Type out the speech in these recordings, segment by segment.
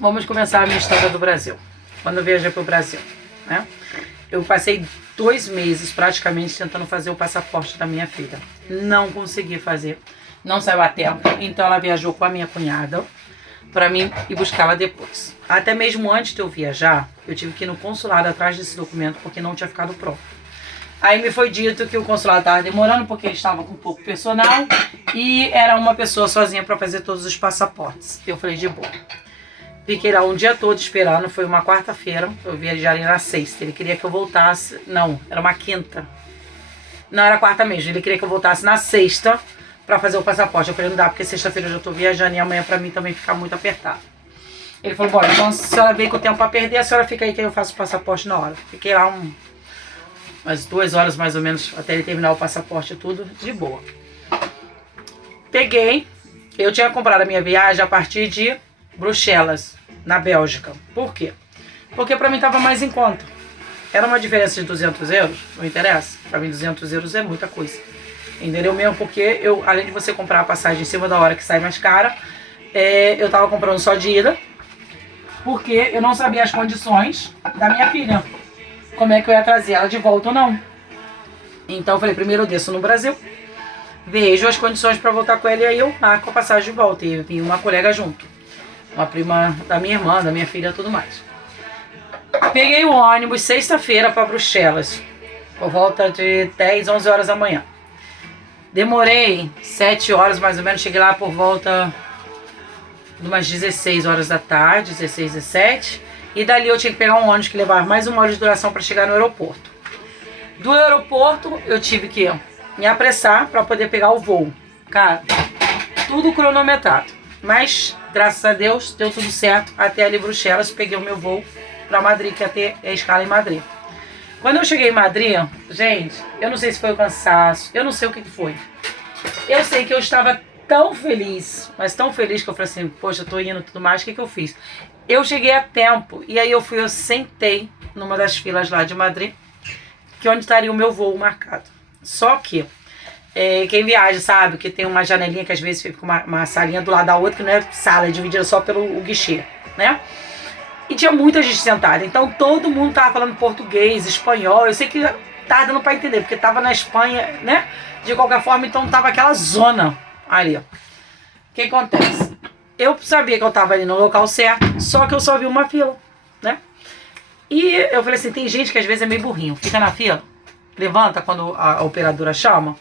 Vamos começar a minha história do Brasil. Quando eu viajei para o Brasil, né? Eu passei 2 meses praticamente tentando fazer o passaporte da minha filha. Não consegui fazer, não saiu a tempo. Então ela viajou com a minha cunhada para mim ir buscá-la depois. Até mesmo antes de eu viajar, eu tive que ir no consulado atrás desse documento porque não tinha ficado pronto. Aí me foi dito que o consulado estava demorando porque ele estava com pouco personal e era uma pessoa sozinha para fazer todos os passaportes. Eu falei, de boa. Fiquei lá um dia todo esperando, foi uma quarta-feira, eu viajaria na sexta. Ele queria que eu voltasse, não, era uma quinta. Não, era quarta mesmo, ele queria que eu voltasse na sexta pra fazer o passaporte. Eu falei, não dá, porque sexta-feira eu já tô viajando e amanhã pra mim também fica muito apertado. Ele falou, bom, então se a senhora veio com o tempo pra perder, a senhora fica aí que eu faço o passaporte na hora. Fiquei lá umas 2 horas mais ou menos, até ele terminar o passaporte e tudo, de boa. Peguei, eu tinha comprado a minha viagem a partir de Bruxelas, na Bélgica. Por quê? Porque pra mim tava mais em conta. Era uma diferença de 200 euros, não interessa. Pra mim 200 euros é muita coisa. Entendeu? Mesmo porque além de você comprar a passagem em cima da hora que sai mais cara, eu tava comprando só de ida, porque eu não sabia as condições da minha filha. Como é que eu ia trazer ela de volta ou não. Então eu falei, primeiro eu desço no Brasil, vejo as condições pra voltar com ela e aí eu marco a passagem de volta. E vi uma colega junto. Uma prima da minha irmã, da minha filha e tudo mais. Peguei o ônibus sexta-feira para Bruxelas, por volta de 10, 11 horas da manhã. Demorei 7 horas mais ou menos, cheguei lá por volta de umas 16 horas da tarde, 16, 17. E dali eu tinha que pegar um ônibus que levava mais 1 hora de duração para chegar no aeroporto. Do aeroporto eu tive que me apressar para poder pegar o voo. Cara, tudo cronometrado. Mas, graças a Deus, deu tudo certo. Até ali Bruxelas, peguei o meu voo para Madrid, que ia ter a escala em Madrid. Quando eu cheguei em Madrid, gente, eu não sei se foi o cansaço, eu não sei o que foi. Eu sei que eu estava tão feliz, mas tão feliz que eu falei assim, poxa, eu tô indo e tudo mais, o que eu fiz? Eu cheguei a tempo, e aí eu sentei numa das filas lá de Madrid, que é onde estaria o meu voo marcado. Só que quem viaja sabe que tem uma janelinha que às vezes fica uma salinha do lado da outra, que não é sala, é dividida só pelo guichê, né? E tinha muita gente sentada, então todo mundo tava falando português, espanhol, eu sei que tava dando pra entender, porque tava na Espanha, né? De qualquer forma, então tava aquela zona ali. O que acontece? Eu sabia que eu tava ali no local certo, só que eu só vi uma fila, né? E eu falei assim, tem gente que às vezes é meio burrinho, fica na fila, levanta quando a operadora chama,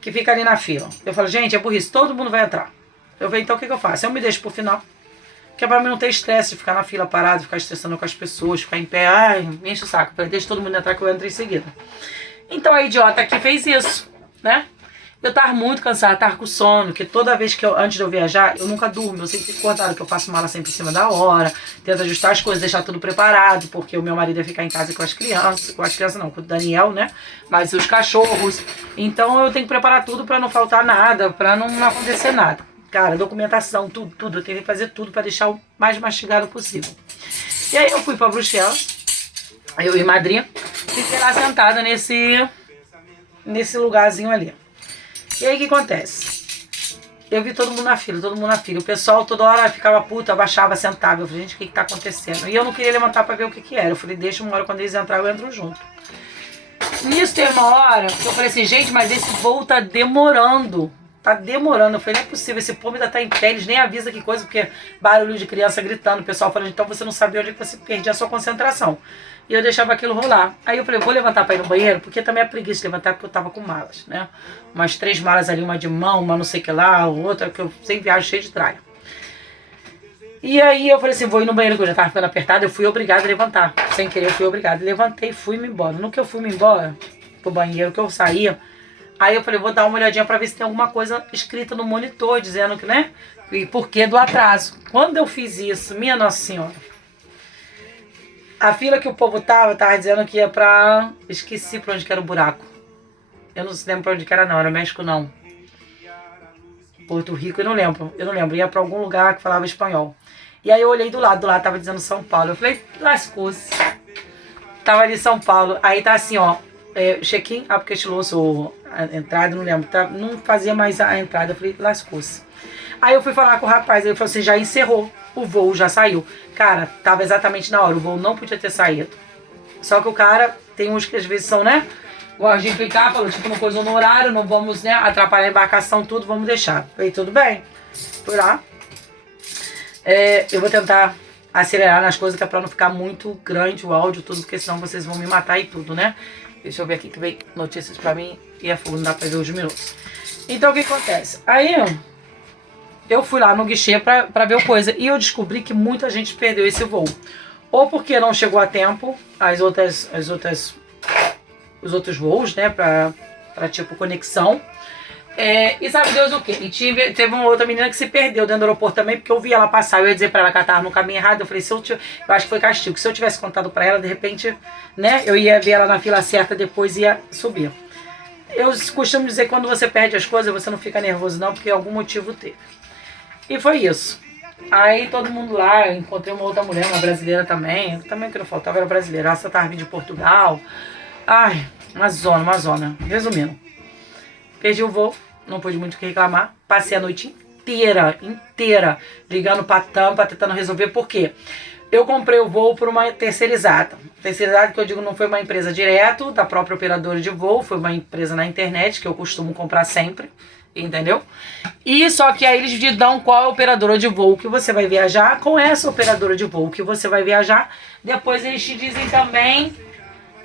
que fica ali na fila. Eu falo, gente, é burrice, todo mundo vai entrar. Eu falei, então o que eu faço? Eu me deixo pro final, que é pra mim não ter estresse de ficar na fila parado, ficar estressando com as pessoas, ficar em pé, ai, me enche o saco. Eu falei, deixa todo mundo entrar que eu entro em seguida. Então a idiota aqui fez isso, né? Eu tava muito cansada, tava com sono, que toda vez que antes de eu viajar, eu nunca durmo, eu sempre fico acordada, que eu faço mala sempre em cima da hora, tento ajustar as coisas, deixar tudo preparado, porque o meu marido ia ficar em casa com as crianças não, com o Daniel, né? Mas os cachorros. Então eu tenho que preparar tudo pra não faltar nada, pra não acontecer nada. Cara, documentação, tudo, eu tenho que fazer tudo pra deixar o mais mastigado possível. E aí eu fui pra Bruxelas, eu em Madrid, fiquei lá sentada nesse lugarzinho ali. E aí o que acontece? Eu vi todo mundo na fila. O pessoal toda hora ficava puta, abaixava, sentava. Eu falei, gente, o que tá acontecendo? E eu não queria levantar pra ver o que era. Eu falei, deixa uma hora, quando eles entrarem, eu entro junto. Nisso tem uma hora que eu falei assim, gente, mas esse voo tá demorando. Tá demorando. Eu falei, não é possível, esse povo ainda tá em pé, eles nem avisa que coisa, porque barulho de criança gritando. O pessoal falando, então você não sabia onde você perdia a sua concentração. E eu deixava aquilo rolar. Aí eu falei, vou levantar pra ir no banheiro, porque também é preguiça de levantar, porque eu tava com malas, né? Umas 3 malas ali, uma de mão, uma não sei o que lá, outra, que eu sempre viajo cheio de tralha. E aí eu falei assim, vou ir no banheiro, que eu já tava ficando apertada, eu fui obrigada a levantar. Sem querer, eu fui obrigada. Levantei e fui-me embora. No que eu fui-me embora, pro banheiro, que eu saía, aí eu falei, vou dar uma olhadinha pra ver se tem alguma coisa escrita no monitor, dizendo que, né? E por que do atraso. Quando eu fiz isso, minha Nossa Senhora, a fila que o povo tava dizendo que ia pra... Esqueci pra onde que era o buraco. Eu não lembro pra onde que era não, era México não. Porto Rico, eu não lembro. Ia pra algum lugar que falava espanhol. E aí eu olhei do lado tava dizendo São Paulo. Eu falei, lascou-se. Tava ali São Paulo. Aí tá assim, ó, check-in, aplicatiloso, ou a entrada, não lembro. Não fazia mais a entrada. Eu falei, lascou-se. Aí eu fui falar com o rapaz, ele falou assim, já encerrou. o voo já saiu. Cara, tava exatamente na hora, o voo não podia ter saído. Só que o cara, tem uns que às vezes são, né, gosta de implicar, falou, tipo, uma coisa no horário, não vamos, né, atrapalhar a embarcação, tudo, vamos deixar. Falei, tudo bem. Fui lá. Eu vou tentar acelerar nas coisas, que é pra não ficar muito grande o áudio, tudo, porque senão vocês vão me matar e tudo, né? Deixa eu ver aqui que veio notícias pra mim e não dá pra ver os minutos. Então, o que acontece? Aí, eu fui lá no guichê pra ver o coisa e eu descobri que muita gente perdeu esse voo. Ou porque não chegou a tempo os outros voos, né, pra tipo conexão. E sabe Deus o quê? E teve uma outra menina que se perdeu dentro do aeroporto também, porque eu vi ela passar, eu ia dizer pra ela que ela tava no caminho errado. Eu falei, eu acho que foi castigo. Se eu tivesse contado pra ela, de repente, né, eu ia ver ela na fila certa, depois ia subir. Eu costumo dizer que quando você perde as coisas, você não fica nervoso não, porque algum motivo teve. E foi isso. Aí todo mundo lá, eu encontrei uma outra mulher, uma brasileira também. Também que não faltava era brasileira. Ela tava vindo de Portugal. Ai, uma zona. Resumindo, perdi o voo, não pude muito o que reclamar. Passei a noite inteira ligando pra Tampa, tentando resolver. Por quê? Eu comprei o voo por uma terceirizada. Terceirizada que eu digo não foi uma empresa direto da própria operadora de voo, foi uma empresa na internet que eu costumo comprar sempre. Entendeu? E só que aí eles dão qual é a operadora de voo que você vai viajar, com essa operadora de voo que você vai viajar. Depois eles te dizem também...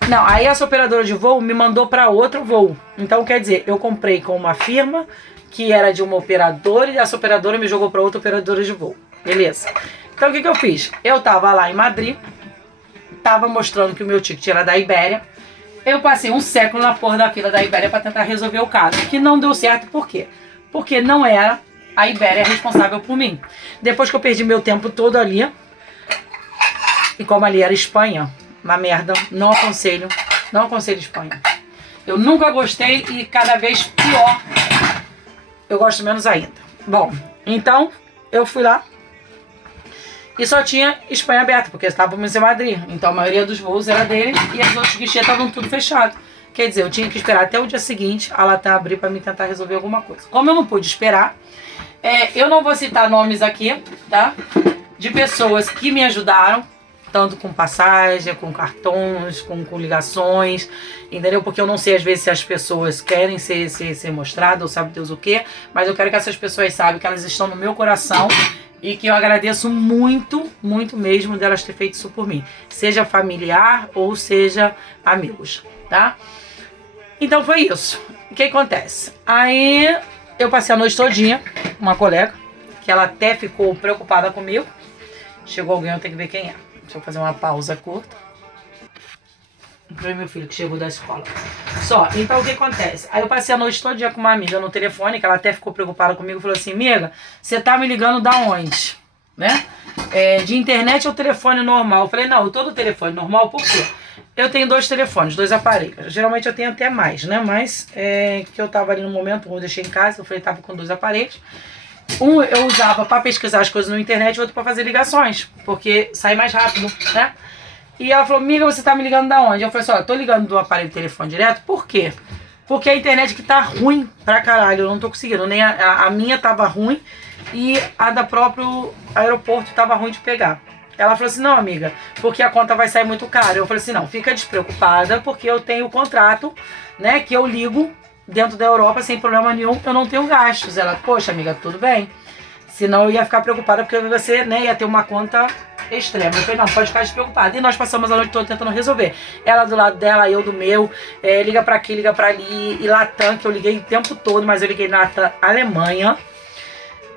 Não, aí essa operadora de voo me mandou para outro voo. Então quer dizer, eu comprei com uma firma que era de uma operadora e essa operadora me jogou para outra operadora de voo. Beleza. Então o que eu fiz? Eu tava lá em Madrid, tava mostrando que o meu ticket era da Ibéria. Eu passei um século na porra da fila da Ibéria para tentar resolver o caso, que não deu certo. Por quê? Porque não era a Ibéria responsável por mim. Depois que eu perdi meu tempo todo ali, e como ali era Espanha, uma merda, não aconselho Espanha. Eu nunca gostei e cada vez pior, eu gosto menos ainda. Bom, então eu fui lá e só tinha Espanha aberta, porque estávamos em Madrid. Então a maioria dos voos era dele e as outras guichês estavam tudo fechado. Quer dizer, eu tinha que esperar até o dia seguinte a Latam abrir para mim tentar resolver alguma coisa. Como eu não pude esperar, eu não vou citar nomes aqui, tá? De pessoas que me ajudaram, tanto com passagem, com cartões, com ligações, entendeu? Porque eu não sei às vezes se as pessoas querem ser mostradas ou sabe Deus o quê, mas eu quero que essas pessoas saibam que elas estão no meu coração. E que eu agradeço muito, muito mesmo delas ter feito isso por mim. Seja familiar ou seja amigos, tá? Então foi isso. O que acontece? Aí eu passei a noite todinha com uma colega, que ela até ficou preocupada comigo. Chegou alguém, eu tenho que ver quem é. Deixa eu fazer uma pausa curta. Foi meu filho que chegou da escola. Só, então o que acontece? Aí eu passei a noite todo dia com uma amiga no telefone, que ela até ficou preocupada comigo, falou assim, amiga, você tá me ligando da onde? Né? De internet ou telefone normal? Eu falei, não, eu tô no telefone normal, por quê? Eu tenho 2 telefones, 2 aparelhos. Geralmente eu tenho até mais, né? Mas que eu tava ali no momento, eu deixei em casa, eu falei, tava com 2 aparelhos. Um eu usava pra pesquisar as coisas na internet, o outro pra fazer ligações, porque sai mais rápido, né? E ela falou, amiga, você tá me ligando da onde? Eu falei assim, ó, tô ligando do aparelho de telefone direto, por quê? Porque a internet que tá ruim pra caralho, eu não tô conseguindo, nem a minha tava ruim e a da próprio aeroporto tava ruim de pegar. Ela falou assim, não amiga, porque a conta vai sair muito cara. Eu falei assim, não, fica despreocupada, porque eu tenho o contrato, né, que eu ligo dentro da Europa sem problema nenhum, eu não tenho gastos. Ela, poxa amiga, tudo bem. Senão eu ia ficar preocupada porque você, né, ia ter uma conta extrema. Eu falei, não, pode ficar despreocupada. E nós passamos a noite toda tentando resolver. Ela do lado dela, eu do meu, liga pra aqui, liga pra ali. E Latam, que eu liguei o tempo todo, mas eu liguei na Alemanha,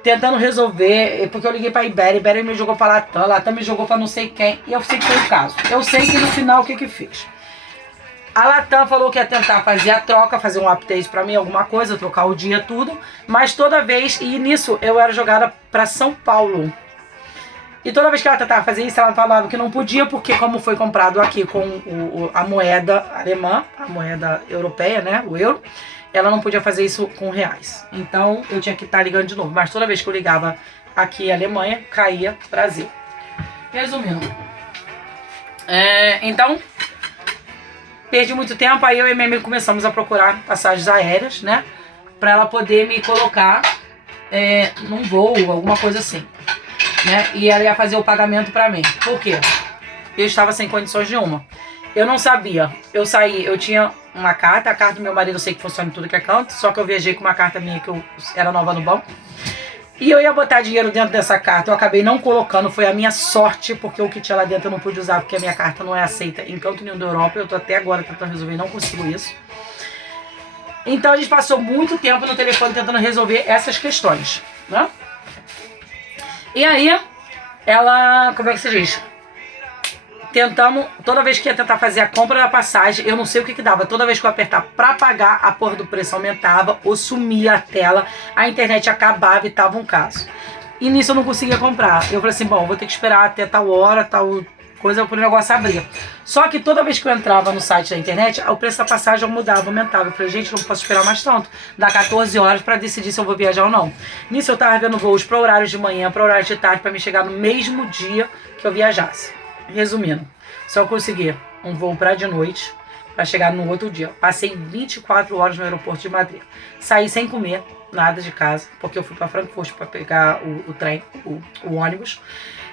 tentando resolver, porque eu liguei pra Ibéria, Ibéria me jogou pra Latam, Latam me jogou pra não sei quem, e eu sei que foi o caso. Eu sei que no final o que fiz? A Latam falou que ia tentar fazer a troca, fazer um update pra mim, alguma coisa, trocar o dia, tudo. Mas toda vez, e nisso eu era jogada pra São Paulo. E toda vez que ela tentava fazer isso, ela falava que não podia, porque como foi comprado aqui com a moeda alemã, a moeda europeia, né, o euro, ela não podia fazer isso com reais. Então eu tinha que estar ligando de novo. Mas toda vez que eu ligava aqui Alemanha, caía Brasil. Resumindo. Então, perdi muito tempo, aí eu e minha amiga começamos a procurar passagens aéreas, né? Pra ela poder me colocar num voo, alguma coisa assim. né? E ela ia fazer o pagamento pra mim. Por quê? Eu estava sem condições nenhuma. Eu não sabia. Eu saí, eu tinha uma carta, a carta do meu marido eu sei que funciona em tudo que é canto, só que eu viajei com uma carta minha que eu era nova no banco. E eu ia botar dinheiro dentro dessa carta, eu acabei não colocando, foi a minha sorte, porque o que tinha lá dentro eu não pude usar, porque a minha carta não é aceita em canto nenhum da Europa, eu tô até agora tentando resolver e não consigo isso. Então a gente passou muito tempo no telefone tentando resolver essas questões, né? E aí, ela, como é que se diz? Tentamos, toda vez que ia tentar fazer a compra da passagem, eu não sei o que dava. Toda vez que eu apertar pra pagar, a porra do preço aumentava ou sumia a tela, a internet acabava e tava um caso. E nisso eu não conseguia comprar. Eu falei assim, bom, vou ter que esperar até tal hora, tal coisa pro negócio abrir. Só que toda vez que eu entrava no site da internet, o preço da passagem mudava, aumentava. Eu falei, gente, não posso esperar mais tanto. Dá 14 horas pra decidir se eu vou viajar ou não. Nisso eu tava vendo voos pra horários de manhã, pra horários de tarde, pra me chegar no mesmo dia que eu viajasse. Resumindo, só consegui um voo para de noite para chegar no outro dia. Passei 24 horas no aeroporto de Madrid. Saí sem comer nada de casa, porque eu fui para Frankfurt para pegar o trem, o ônibus.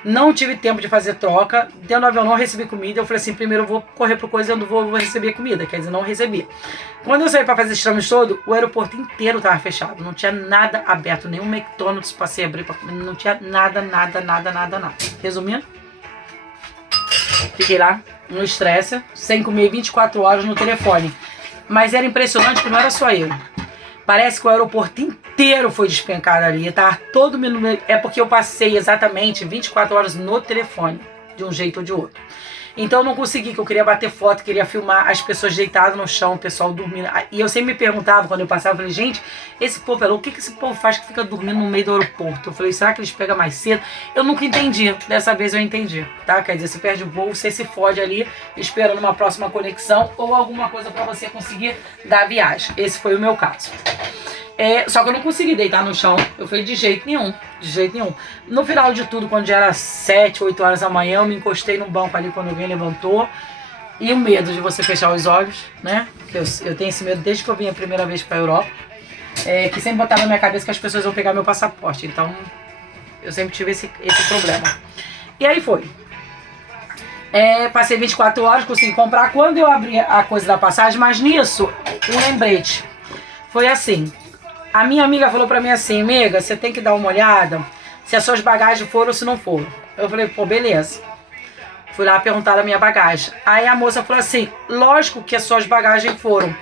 Não tive tempo de fazer troca. Dentro do avião não recebi comida. Eu falei assim, primeiro eu vou correr pro coisa e eu vou receber comida. Quer dizer, não recebi. Quando eu saí para fazer esse trâmite todo, o aeroporto inteiro estava fechado. Não tinha nada aberto, nenhum McDonald's passei a abrir para comer. Não tinha nada. Resumindo, fiquei lá no estresse, sem comer 24 horas no telefone. Mas era impressionante que não era só eu. Parece que o aeroporto inteiro foi despencado ali. Tava todo mundo. É porque eu passei exatamente 24 horas no telefone, de um jeito ou de outro. Então eu não consegui, que eu queria bater foto, queria filmar as pessoas deitadas no chão, o pessoal dormindo. E eu sempre me perguntava, quando eu passava, eu falei, gente, esse povo é louco, o que esse povo faz que fica dormindo no meio do aeroporto? Eu falei, será que eles pegam mais cedo? Eu nunca entendi, dessa vez eu entendi, tá? Quer dizer, você perde o voo, você se fode ali, esperando uma próxima conexão ou alguma coisa pra você conseguir dar a viagem. Esse foi o meu caso. Só que eu não consegui deitar no chão. Eu falei, de jeito nenhum. No final de tudo, quando já era 7, 8 horas da manhã, eu me encostei num banco ali quando alguém levantou. E o medo de você fechar os olhos, né? Porque eu tenho esse medo desde que eu vim a primeira vez pra Europa. Que sempre botava na minha cabeça que as pessoas iam pegar meu passaporte. Então, eu sempre tive esse problema. E aí foi. Passei 24 horas, consegui comprar. Quando eu abri a coisa da passagem, mas nisso, um lembrete. Foi assim. A minha amiga falou pra mim assim, amiga, você tem que dar uma olhada se as suas bagagens foram ou se não foram. Eu falei, pô, beleza. Fui lá perguntar da minha bagagem. Aí a moça falou assim, lógico que as suas bagagens foram.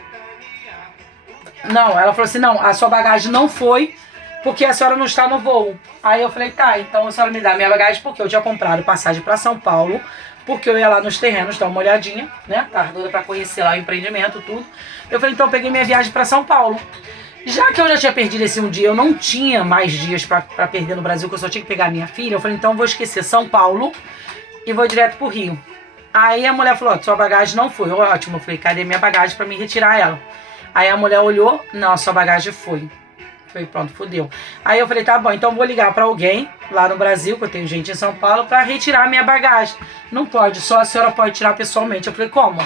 Não, ela falou assim, não, a sua bagagem não foi porque a senhora não está no voo. Aí eu falei, tá, então a senhora me dá a minha bagagem porque eu tinha comprado passagem pra São Paulo, porque eu ia lá nos terrenos dar uma olhadinha, né? Tava doida pra conhecer lá o empreendimento, tudo. Eu falei, então eu peguei minha viagem pra São Paulo. Já que eu já tinha perdido esse um dia, eu não tinha mais dias pra perder no Brasil, que eu só tinha que pegar a minha filha. Eu falei, então eu vou esquecer São Paulo e vou direto pro Rio. Aí a mulher falou, sua bagagem não foi. Ótimo, eu falei, cadê minha bagagem pra me retirar ela? Aí a mulher olhou, não, sua bagagem foi. Falei, pronto, fodeu. Aí eu falei, tá bom, então eu vou ligar pra alguém lá no Brasil, que eu tenho gente em São Paulo, pra retirar a minha bagagem. Não pode, só a senhora pode tirar pessoalmente. Eu falei, como?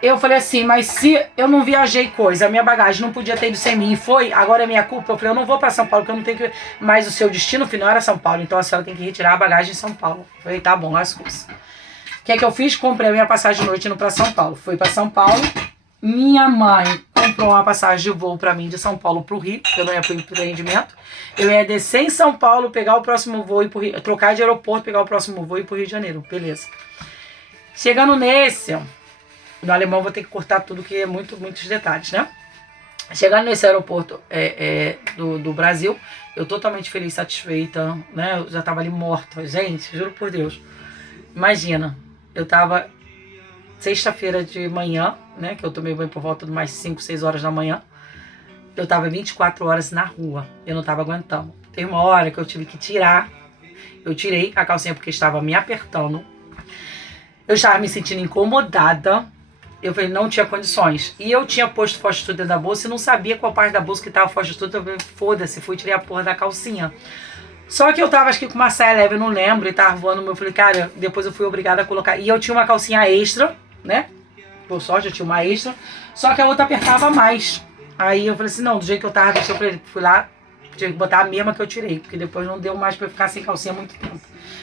Eu falei assim, mas se eu não viajei coisa, a minha bagagem não podia ter ido sem mim e foi, agora é minha culpa. Eu falei, eu não vou pra São Paulo, porque eu não tenho que... Mas o seu destino final era São Paulo, então a senhora tem que retirar a bagagem em São Paulo. Eu falei, tá bom, as coisas. O que é que eu fiz? Comprei a minha passagem de noite indo pra São Paulo. Fui pra São Paulo, minha mãe comprou uma passagem de voo pra mim de São Paulo pro Rio, porque eu não ia pro empreendimento. Eu ia descer em São Paulo, pegar o próximo voo e ir pro Rio, trocar de aeroporto, pegar o próximo voo e ir pro Rio de Janeiro. Beleza. Chegando nesse... No alemão vou ter que cortar tudo, que é muitos detalhes, né? Chegando nesse aeroporto do Brasil, eu totalmente feliz, satisfeita, né? Eu já tava ali morta, gente, juro por Deus. Imagina, eu tava sexta-feira de manhã, né? Que eu tomei banho por volta de mais 5, 6 horas da manhã. Eu tava 24 horas na rua, eu não tava aguentando. Tem uma hora que eu tive que tirar, eu tirei a calcinha porque estava me apertando. Eu estava me sentindo incomodada. Eu falei, não tinha condições. E eu tinha posto fast food dentro da bolsa e não sabia qual parte da bolsa que tava fast food. Eu falei, foda-se, fui tirar a porra da calcinha. Só que eu tava, acho que com uma saia leve, eu não lembro, e tava voando. Eu falei, cara, depois eu fui obrigada a colocar. E eu tinha uma calcinha extra, né? Por sorte, eu tinha uma extra. Só que a outra apertava mais. Aí eu falei assim, não, do jeito que eu tava, eu fui lá, tive que botar a mesma que eu tirei, porque depois não deu mais pra eu ficar sem calcinha há muito tempo.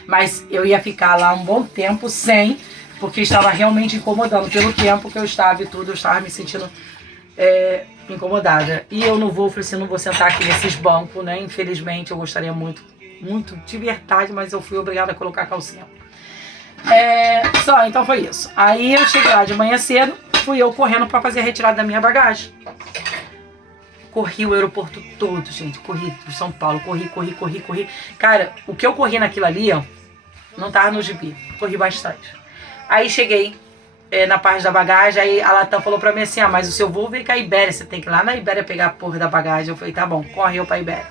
Mas eu ia ficar lá um bom tempo sem, porque estava realmente incomodando. Pelo tempo que eu estava e tudo, eu estava me sentindo incomodada. E eu não vou, falei assim, não vou sentar aqui nesses bancos, né? Infelizmente, eu gostaria muito de verdade, mas eu fui obrigada a colocar a calcinha. Então foi isso. Aí eu cheguei lá de manhã cedo, fui eu correndo pra fazer a retirada da minha bagagem. Corri o aeroporto todo, gente. Corri do São Paulo, corri. Cara, o que eu corri naquilo ali, ó, não tava no gibi. Corri bastante. Aí cheguei na parte da bagagem, aí a Latam falou pra mim assim, mas o seu voo veio com a Ibéria, você tem que ir lá na Ibéria pegar a porra da bagagem. Eu falei, tá bom, correu pra Ibéria.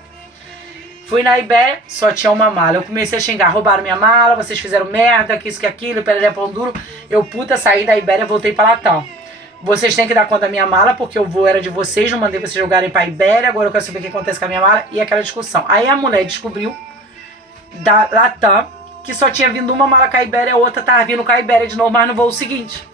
Fui na Ibéria, só tinha uma mala. Eu comecei a xingar, roubaram minha mala, vocês fizeram merda, que isso, que aquilo, pereré, pão duro. Eu, puta, saí da Ibéria, voltei pra Latam. Vocês têm que dar conta da minha mala, porque o voo era de vocês, não mandei vocês jogarem pra Ibéria, agora eu quero saber o que acontece com a minha mala, e aquela discussão. Aí a mulher descobriu, da Latam, que só tinha vindo uma mala com a Ibéria, a outra tava vindo com a Ibéria de novo, mas no voo seguinte.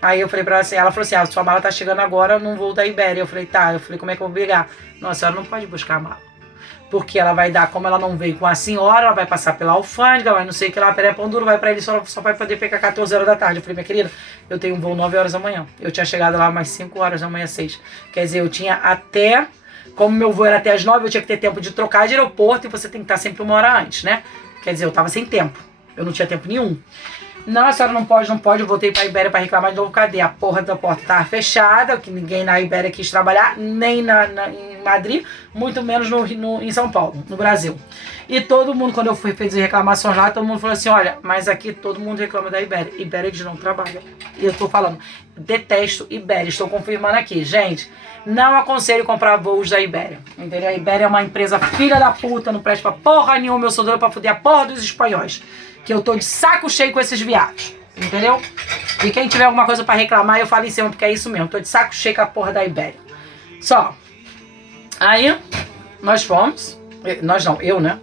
Aí eu falei pra ela assim, ela falou assim, sua mala tá chegando agora no voo da Ibéria. Eu falei, tá. Eu falei, como é que eu vou brigar? Não, a senhora não pode buscar a mala. Porque ela vai dar, como ela não veio com a senhora, ela vai passar pela alfândega, vai não sei o que lá, pão duro, vai pra ele, só vai poder pegar 14 horas da tarde. Eu falei, minha querida, eu tenho um voo 9 horas da manhã. Eu tinha chegado lá mais 5 horas da manhã, 6. Quer dizer, eu tinha até, como meu voo era até as 9, eu tinha que ter tempo de trocar de aeroporto e você tem que estar sempre 1 hora antes, né? Quer dizer, eu tava sem tempo. Eu não tinha tempo nenhum. Não, a senhora não pode. Eu voltei pra Ibéria pra reclamar de novo. Cadê? A porra da porta tava fechada, que ninguém na Ibéria quis trabalhar, nem em Madrid, muito menos em São Paulo, no Brasil. E todo mundo, quando eu fui fazer reclamações lá, todo mundo falou assim, olha, mas aqui todo mundo reclama da Ibéria. Ibéria eles não trabalham. E eu tô falando, detesto Ibéria, estou confirmando aqui. Gente, não aconselho comprar voos da Ibéria, entendeu? A Ibéria é uma empresa filha da puta, não presta pra porra nenhuma, eu sou doido pra foder a porra dos espanhóis. Que eu tô de saco cheio com esses viados, entendeu? E quem tiver alguma coisa pra reclamar, eu falo em cima, porque é isso mesmo. Tô de saco cheio com a porra da Ibéria. Só. Aí, nós fomos. Nós não, eu, né?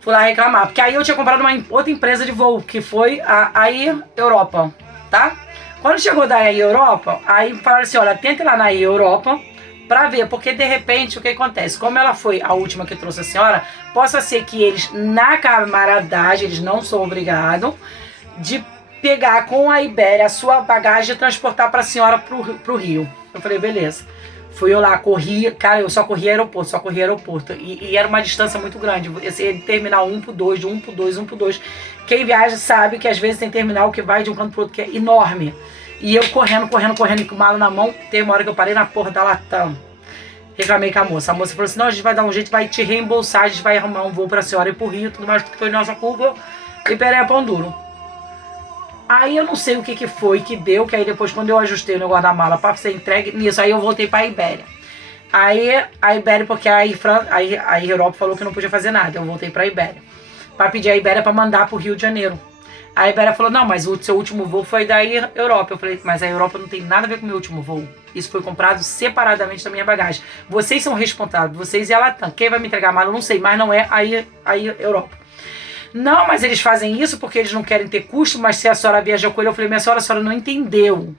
Fui lá reclamar. Porque aí eu tinha comprado uma outra empresa de voo, que foi a Air Europa, tá? Quando chegou da Air Europa, aí falaram assim, olha, tenta ir lá na Air Europa pra ver, porque de repente o que acontece? Como ela foi a última que trouxe a senhora, possa ser que eles, na camaradagem, eles não são obrigados de pegar com a Ibéria a sua bagagem e transportar pra senhora pro Rio. Eu falei, beleza. Fui eu lá, corri, cara, eu só corri aeroporto. E era uma distância muito grande. Esse terminal 1 por 2, de 1 por 2, 1 por 2. Quem viaja sabe que às vezes tem terminal que vai de um canto pro outro, que é enorme. E eu correndo, e com mala na mão, teve uma hora que eu parei na porra da Latam. Reclamei com a moça. A moça falou assim, não, a gente vai dar um jeito, vai te reembolsar, a gente vai arrumar um voo pra senhora ir pro Rio, tudo mais, que foi nossa culpa. E peré pão duro. Aí eu não sei o que foi que deu, que aí depois quando eu ajustei o negócio da mala pra ser entregue, nisso aí eu voltei pra Ibéria. Aí a Ibéria, porque a Europa falou que não podia fazer nada, eu voltei pra Ibéria. Pra pedir a Ibéria pra mandar pro Rio de Janeiro. A Ibéria falou, não, mas o seu último voo foi da Europa. Eu falei, mas a Europa não tem nada a ver com o meu último voo. Isso foi comprado separadamente da minha bagagem. Vocês são responsáveis, vocês e a Latam. Quem vai me entregar a mala, eu não sei, mas não é a Europa. Não, mas eles fazem isso porque eles não querem ter custo, mas se a senhora viajou com ele, eu falei, minha senhora, a senhora não entendeu.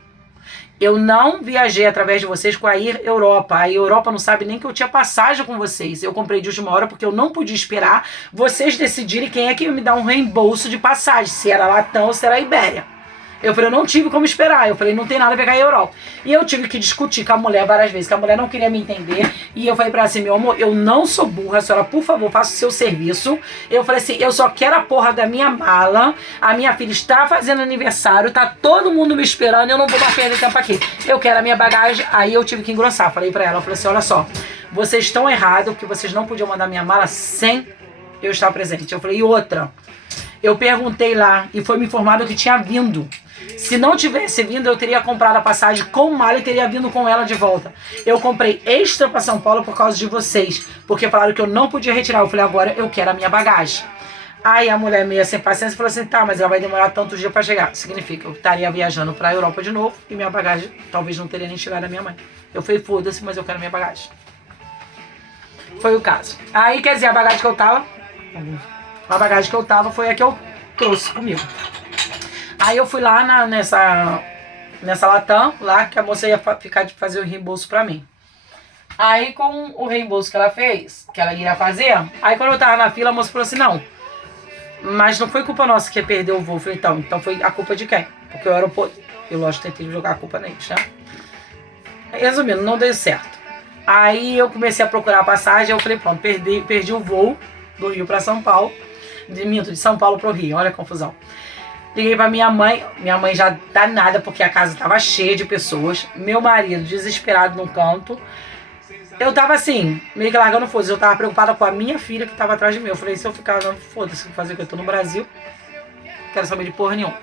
Eu não viajei através de vocês com a Air Europa. A Europa não sabe nem que eu tinha passagem com vocês. Eu comprei de última hora porque eu não podia esperar vocês decidirem quem é que ia me dar um reembolso de passagem, se era Latam ou se era Ibéria. Eu falei, eu não tive como esperar. Eu falei, não tem nada a ver com a Europa. E eu tive que discutir com a mulher várias vezes, que a mulher não queria me entender. E eu falei pra ela assim, meu amor, eu não sou burra, a senhora, por favor, faça o seu serviço. Eu falei assim, eu só quero a porra da minha mala. A minha filha está fazendo aniversário, tá todo mundo me esperando, eu não vou mais perder tempo aqui. Eu quero a minha bagagem. Aí eu tive que engrossar. Falei pra ela, eu falei assim, olha só, vocês estão errados, porque vocês não podiam mandar minha mala sem eu estar presente. Eu falei, e outra, eu perguntei lá e foi me informado que tinha vindo. Se não tivesse vindo, eu teria comprado a passagem com mala e teria vindo com ela de volta. Eu comprei extra para São Paulo por causa de vocês, porque falaram que eu não podia retirar. Eu falei, agora eu quero a minha bagagem. Aí a mulher meio sem paciência falou assim, tá, mas ela vai demorar tantos dias para chegar. Significa, eu estaria viajando para a Europa de novo e minha bagagem talvez não teria nem chegado à minha mãe. Eu falei, foda-se, mas eu quero minha bagagem. Foi o caso. Aí, quer dizer, a bagagem que eu tava foi a que eu trouxe comigo. Aí eu fui lá nessa Latam, lá que a moça ia ficar de fazer o reembolso pra mim. Aí, com o reembolso que ela fez, que ela ia fazer, aí quando eu tava na fila, a moça falou assim, não, mas não foi culpa nossa que perdeu o voo. Eu falei, então foi a culpa de quem? Porque o aeroporto, eu lógico tentei jogar a culpa neles, né? Resumindo, não deu certo. Aí eu comecei a procurar a passagem, eu falei, pronto, perdi o voo do Rio pra São Paulo, de São Paulo pro Rio, olha a confusão. Liguei pra minha mãe já danada, porque a casa tava cheia de pessoas, meu marido desesperado num canto. Eu tava assim, meio que largando foda-se. Eu tava preocupada com a minha filha que tava atrás de mim. Eu falei, se eu ficar, não, foda-se, vou fazer o que eu tô no Brasil. Não quero saber de porra nenhuma.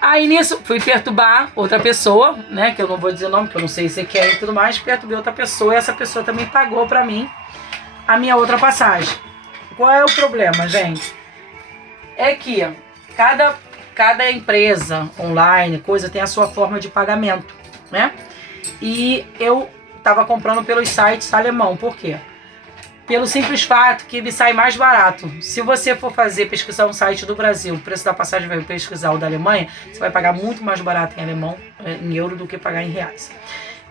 Aí nisso, fui perturbar outra pessoa, né? Que eu não vou dizer o nome, porque eu não sei se quer e tudo mais. Perturbei outra pessoa e essa pessoa também pagou pra mim a minha outra passagem. Qual é o problema, gente? É que cada empresa online, coisa, tem a sua forma de pagamento, né? E eu tava comprando pelos sites alemão. Por quê? Pelo simples fato que ele sai mais barato. Se você for pesquisar um site do Brasil, o preço da passagem vai pesquisar o da Alemanha, você vai pagar muito mais barato em alemão, em euro, do que pagar em reais.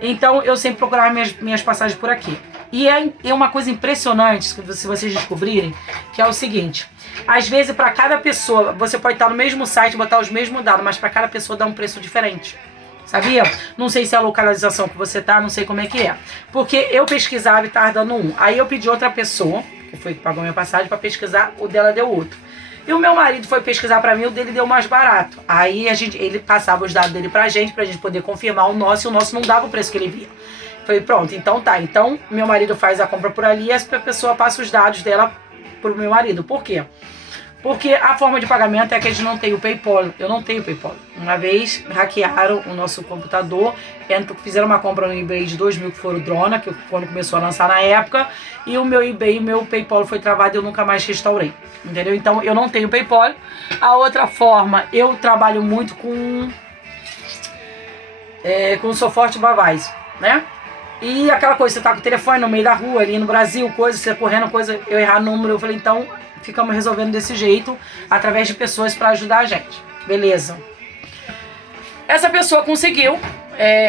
Então eu sempre procurava minhas passagens por aqui. E é uma coisa impressionante, se vocês descobrirem, que é o seguinte: às vezes para cada pessoa, você pode estar no mesmo site, botar os mesmos dados, mas para cada pessoa dá um preço diferente. Sabia? Não sei se é a localização que você tá, não sei como é que é. Porque eu pesquisava e tava dando um. Aí eu pedi outra pessoa, que foi que pagou minha passagem, pra pesquisar, o dela deu outro. E o meu marido foi pesquisar pra mim, o dele deu mais barato. Aí ele passava os dados dele pra gente poder confirmar o nosso, e o nosso não dava o preço que ele via. Falei, pronto, então tá. Então, meu marido faz a compra por ali e essa pessoa passa os dados dela pro meu marido. Por quê? Porque a forma de pagamento é que a gente não tem o PayPal. Eu não tenho PayPal. Uma vez hackearam o nosso computador, fizeram uma compra no eBay de 2.000, que foram drona, que quando começou a lançar na época, e o meu eBay, meu PayPal foi travado e eu nunca mais restaurei. Entendeu? Então eu não tenho PayPal. A outra forma, eu trabalho muito com suporte Bavais, né? E aquela coisa, você tá com o telefone no meio da rua, ali no Brasil, você correndo, eu errar número, eu falei, então ficamos resolvendo desse jeito, através de pessoas para ajudar a gente. Beleza. Essa pessoa conseguiu,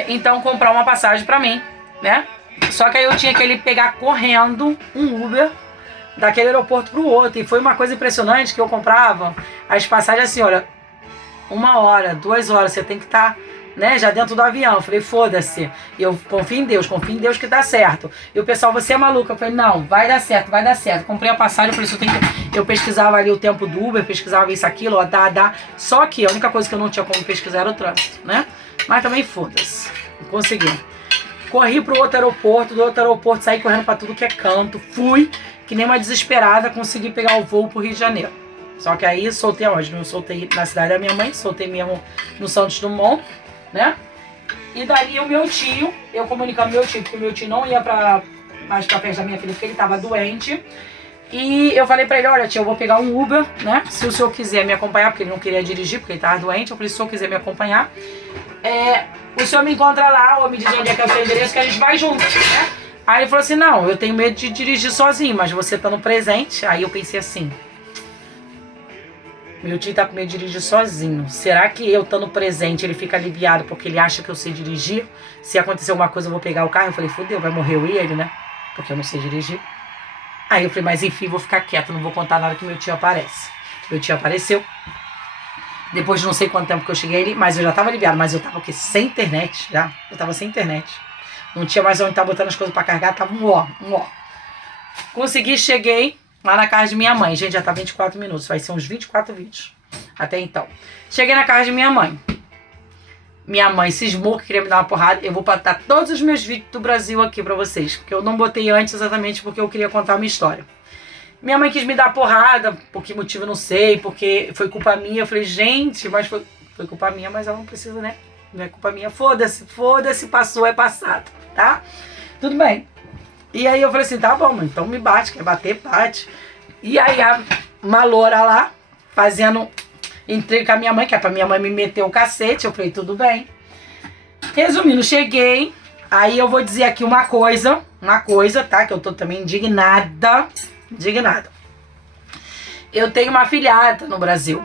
então, comprar uma passagem para mim, né? Só que aí eu tinha que pegar correndo um Uber daquele aeroporto pro outro. E foi uma coisa impressionante que eu comprava as passagens assim, olha, 1 hora, 2 horas, você tem que estar, né, já dentro do avião. Eu falei, foda-se. E eu confio em Deus que dá certo. E o pessoal, você é maluca? Eu falei, não, vai dar certo, vai dar certo. Comprei a passagem, eu falei, eu pesquisava ali o tempo do Uber, pesquisava isso, aquilo, ó, dá. Só que a única coisa que eu não tinha como pesquisar era o trânsito, né? Mas também foda-se. Consegui. Corri pro outro aeroporto, do outro aeroporto saí correndo pra tudo que é canto. Fui, que nem uma desesperada, consegui pegar o voo pro Rio de Janeiro. Só que aí soltei aonde? Não soltei na cidade da minha mãe, soltei mesmo no Santos Dumont, né? E dali o meu tio, eu comunicando meu tio, porque o meu tio não ia mais pra perto da minha filha, porque ele tava doente. E eu falei pra ele, olha tio, eu vou pegar um Uber, né? Se o senhor quiser me acompanhar, porque ele não queria dirigir, porque ele tava doente. Eu falei, se o senhor quiser me acompanhar, o senhor me encontra lá, ou me diz onde é que é o seu endereço, que a gente vai junto, né? Aí ele falou assim, não, eu tenho medo de dirigir sozinho, mas você tá no presente. Aí eu pensei assim, meu tio tá com medo de dirigir sozinho. Será que eu estando presente, ele fica aliviado porque ele acha que eu sei dirigir? Se acontecer alguma coisa, eu vou pegar o carro. Eu falei, fudeu, vai morrer eu e ele, né? Porque eu não sei dirigir. Aí eu falei, mas enfim, vou ficar quieto, não vou contar nada que meu tio aparece. Meu tio apareceu. Depois de não sei quanto tempo que eu cheguei ali, mas eu já tava aliviado. Mas eu tava o quê? Sem internet já. Eu tava sem internet. Não tinha mais onde estar botando as coisas pra carregar, tava um ó. Consegui, cheguei lá na casa de minha mãe. Gente, já tá 24 minutos, vai ser uns 24 vídeos. Até então. Cheguei na casa de minha mãe. Minha mãe cismou que queria me dar uma porrada. Eu vou botar todos os meus vídeos do Brasil aqui pra vocês. Porque eu não botei antes exatamente porque eu queria contar a minha história. Minha mãe quis me dar porrada, por que motivo eu não sei, porque foi culpa minha. Eu falei, gente, mas foi culpa minha, mas ela não precisa, né? Não é culpa minha. Foda-se, passou, é passado, tá? Tudo bem. E aí eu falei assim, tá bom, mãe, então me bate, quer bater, bate. E aí uma loura lá, entrei com a minha mãe, que é pra minha mãe me meter o cacete. Eu falei, tudo bem. Resumindo, cheguei. Aí eu vou dizer aqui uma coisa, tá? Que eu tô também indignada. Eu tenho uma afilhada no Brasil.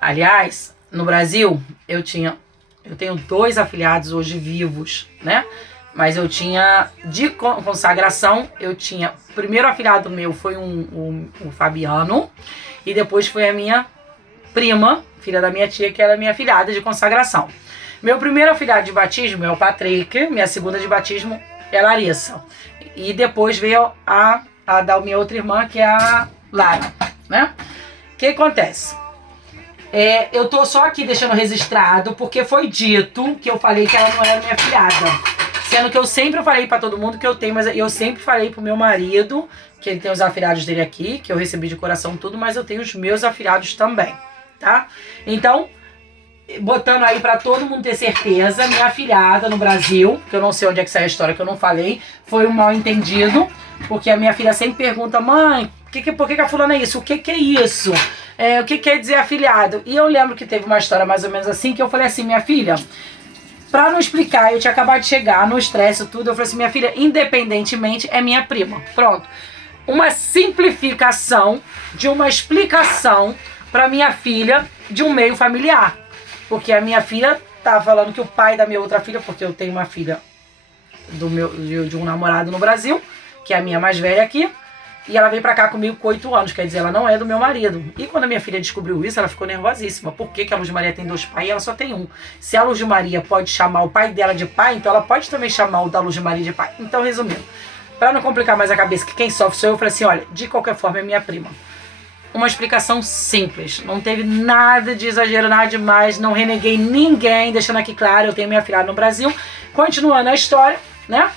Aliás, no Brasil, eu tenho 2 afilhados hoje vivos, né? Mas eu tinha, de consagração, eu tinha... O primeiro afilhado meu foi o Fabiano. E depois foi a minha prima, filha da minha tia, que era minha afilhada de consagração. Meu primeiro afilhado de batismo é o Patrick. Minha segunda de batismo é a Larissa. E depois veio a da minha outra irmã, que é a Lara, né? O que acontece? Eu tô só aqui deixando registrado, porque foi dito que eu falei que ela não era minha afilhada. Sendo que eu sempre falei pra todo mundo que eu tenho, mas eu sempre falei pro meu marido, que ele tem os afilhados dele aqui, que eu recebi de coração tudo, mas eu tenho os meus afilhados também, tá? Então, botando aí pra todo mundo ter certeza, minha afilhada no Brasil, que eu não sei onde é que sai a história, que eu não falei, foi um mal entendido, porque a minha filha sempre pergunta, mãe, por que a fulana é isso? O que é isso? O que quer dizer afilhado? E eu lembro que teve uma história mais ou menos assim, que eu falei assim, minha filha... Pra não explicar, eu tinha acabado de chegar, no estresse tudo, eu falei assim, minha filha, independentemente, é minha prima. Pronto. Uma simplificação de uma explicação pra minha filha de um meio familiar. Porque a minha filha tá falando que o pai da minha outra filha, porque eu tenho uma filha de um namorado no Brasil, que é a minha mais velha aqui, e ela veio pra cá comigo com 8 anos, quer dizer, ela não é do meu marido. E quando a minha filha descobriu isso, ela ficou nervosíssima. Por que a Luz de Maria tem 2 pais e ela só tem um? Se a Luz de Maria pode chamar o pai dela de pai, então ela pode também chamar o da Luz de Maria de pai. Então, resumindo, pra não complicar mais a cabeça, que quem sofre sou eu, falei assim, olha, de qualquer forma é minha prima. Uma explicação simples, não teve nada de exagero, nada demais, não reneguei ninguém, deixando aqui claro, eu tenho minha afilhada no Brasil. Continuando a história, né?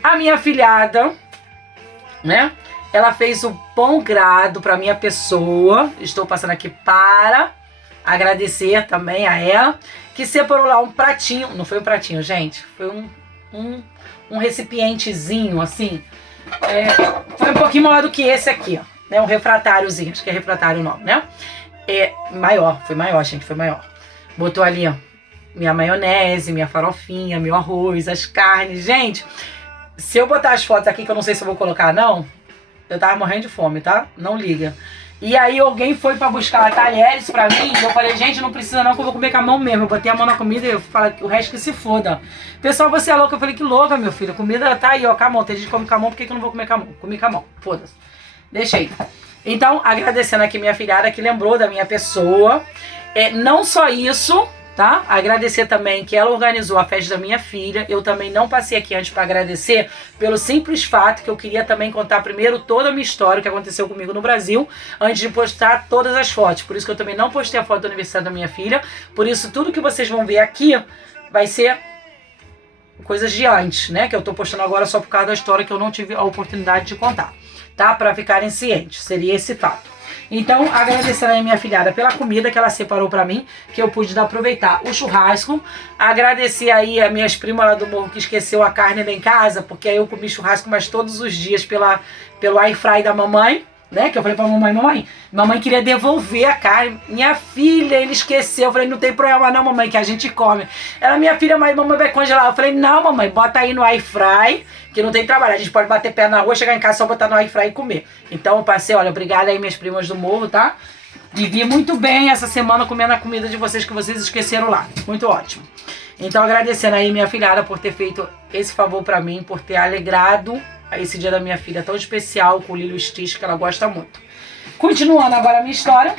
A minha afilhada, né? Ela fez o bom grado para minha pessoa. Estou passando aqui para agradecer também a ela, que separou lá um pratinho. Não foi um pratinho, gente. Foi um recipientezinho, assim. Foi um pouquinho maior do que esse aqui, ó. Né? Um refratáriozinho. Acho que é refratário o nome, né? Maior. Foi maior, gente. Foi maior. Botou ali, ó, minha maionese, minha farofinha, meu arroz, as carnes. Gente, se eu botar as fotos aqui, que eu não sei se eu vou colocar, não... Eu tava morrendo de fome, tá? Não liga. E aí alguém foi pra buscar talheres pra mim. E eu falei, gente, não precisa não, que eu vou comer com a mão mesmo. Eu botei a mão na comida e eu falei, o resto que se foda. Pessoal, você é louca? Eu falei, que louca, meu filho. A comida tá aí, ó, com a mão. Tem gente que come com a mão, por que eu não vou comer com a mão? Comi com a mão, foda-se. Deixei. Então, agradecendo aqui minha filhada que lembrou da minha pessoa. Não só isso... Tá? Agradecer também que ela organizou a festa da minha filha. Eu também não passei aqui antes para agradecer pelo simples fato que eu queria também contar primeiro toda a minha história, o que aconteceu comigo no Brasil, antes de postar todas as fotos. Por isso que eu também não postei a foto do aniversário da minha filha. Por isso tudo que vocês vão ver aqui vai ser coisas de antes, né? Que eu tô postando agora só por causa da história que eu não tive a oportunidade de contar. Tá? Para ficarem cientes. Seria esse fato. Então, agradecendo a minha filhada pela comida que ela separou pra mim, que eu pude aproveitar o churrasco. Agradecer aí a minhas primas lá do morro que esqueceu a carne lá em casa, porque aí eu comi churrasco mais todos os dias pelo air fry da mamãe, né? Que eu falei pra mamãe queria devolver a carne. Minha filha, ele esqueceu. Eu falei, não tem problema não, mamãe, que a gente come. Ela, minha filha, mas mamãe vai congelar. Eu falei, não, mamãe, bota aí no air fry, que não tem trabalho. A gente pode bater pé na rua, chegar em casa, só botar no air fry e comer. Então eu passei, olha, obrigada aí minhas primas do morro, tá? Vivi muito bem essa semana comendo a comida de vocês que vocês esqueceram lá. Muito ótimo. Então agradecendo aí minha filhada por ter feito esse favor pra mim, por ter alegrado esse dia da minha filha tão especial com o Lilo Stitch, que ela gosta muito. Continuando agora a minha história.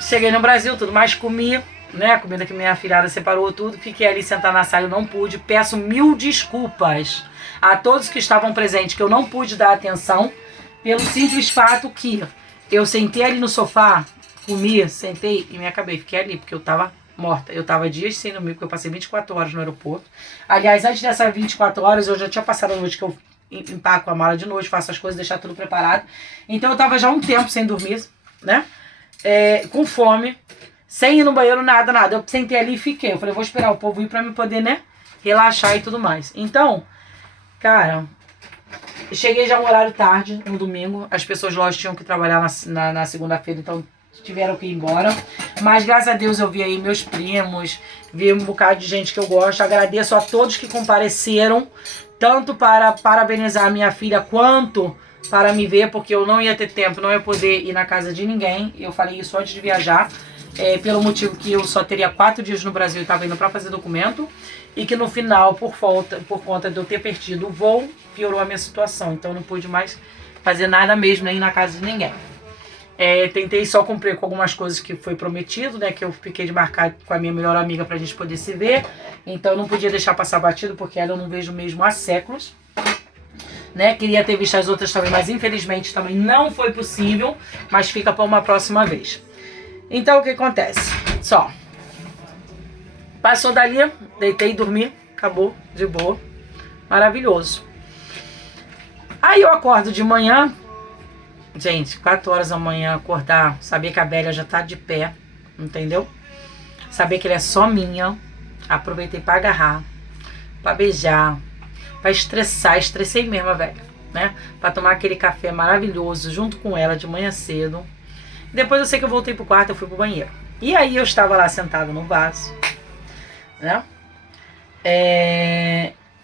Cheguei no Brasil, tudo mais, comi, né? A comida que minha filhada separou tudo. Fiquei ali sentada na sala, eu não pude. Peço 1000 desculpas a todos que estavam presentes, que eu não pude dar atenção, pelo simples fato que eu sentei ali no sofá, comi, sentei e me acabei. Fiquei ali, porque eu tava morta. Eu tava dias sem dormir, porque eu passei 24 horas no aeroporto. Aliás, antes dessas 24 horas, eu já tinha passado a noite, que eu empaco a mala de noite, faço as coisas, deixar tudo preparado. Então eu tava já um tempo sem dormir, né? Com fome, sem ir no banheiro, nada. Eu sentei ali e fiquei. Eu falei, vou esperar o povo ir pra me poder, né, relaxar e tudo mais. Então, cara, cheguei já um horário tarde, no domingo. As pessoas, lógico, tinham que trabalhar na segunda-feira, então tiveram que ir embora. Mas graças a Deus eu vi aí meus primos, vi um bocado de gente que eu gosto. Agradeço a todos que compareceram, tanto para parabenizar a minha filha, quanto para me ver, porque eu não ia ter tempo, não ia poder ir na casa de ninguém. Eu falei isso antes de viajar, pelo motivo que eu só teria 4 dias no Brasil e estava indo para fazer documento. e que no final, por conta de eu ter perdido o voo, piorou a minha situação. Então eu não pude mais fazer nada mesmo, nem ir na casa de ninguém. Tentei só cumprir com algumas coisas que foi prometido, né? Que eu fiquei de marcar com a minha melhor amiga pra gente poder se ver. Então eu não podia deixar passar batido, porque ela eu não vejo mesmo há séculos. Né? Queria ter visto as outras também, mas infelizmente também não foi possível. Mas fica para uma próxima vez. Então o que acontece? Só. Passou dali, deitei e dormi. Acabou, de boa. Maravilhoso. Aí eu acordo de manhã. Gente, 4 horas da manhã acordar, saber que a Bélia já tá de pé, entendeu? Saber que ele é só minha. Aproveitei pra agarrar, pra beijar, pra estressar. Estressei mesmo a velha, né? Pra tomar aquele café maravilhoso junto com ela de manhã cedo. Depois eu sei que eu voltei pro quarto, eu fui pro banheiro. E aí eu estava lá sentada no vaso, né?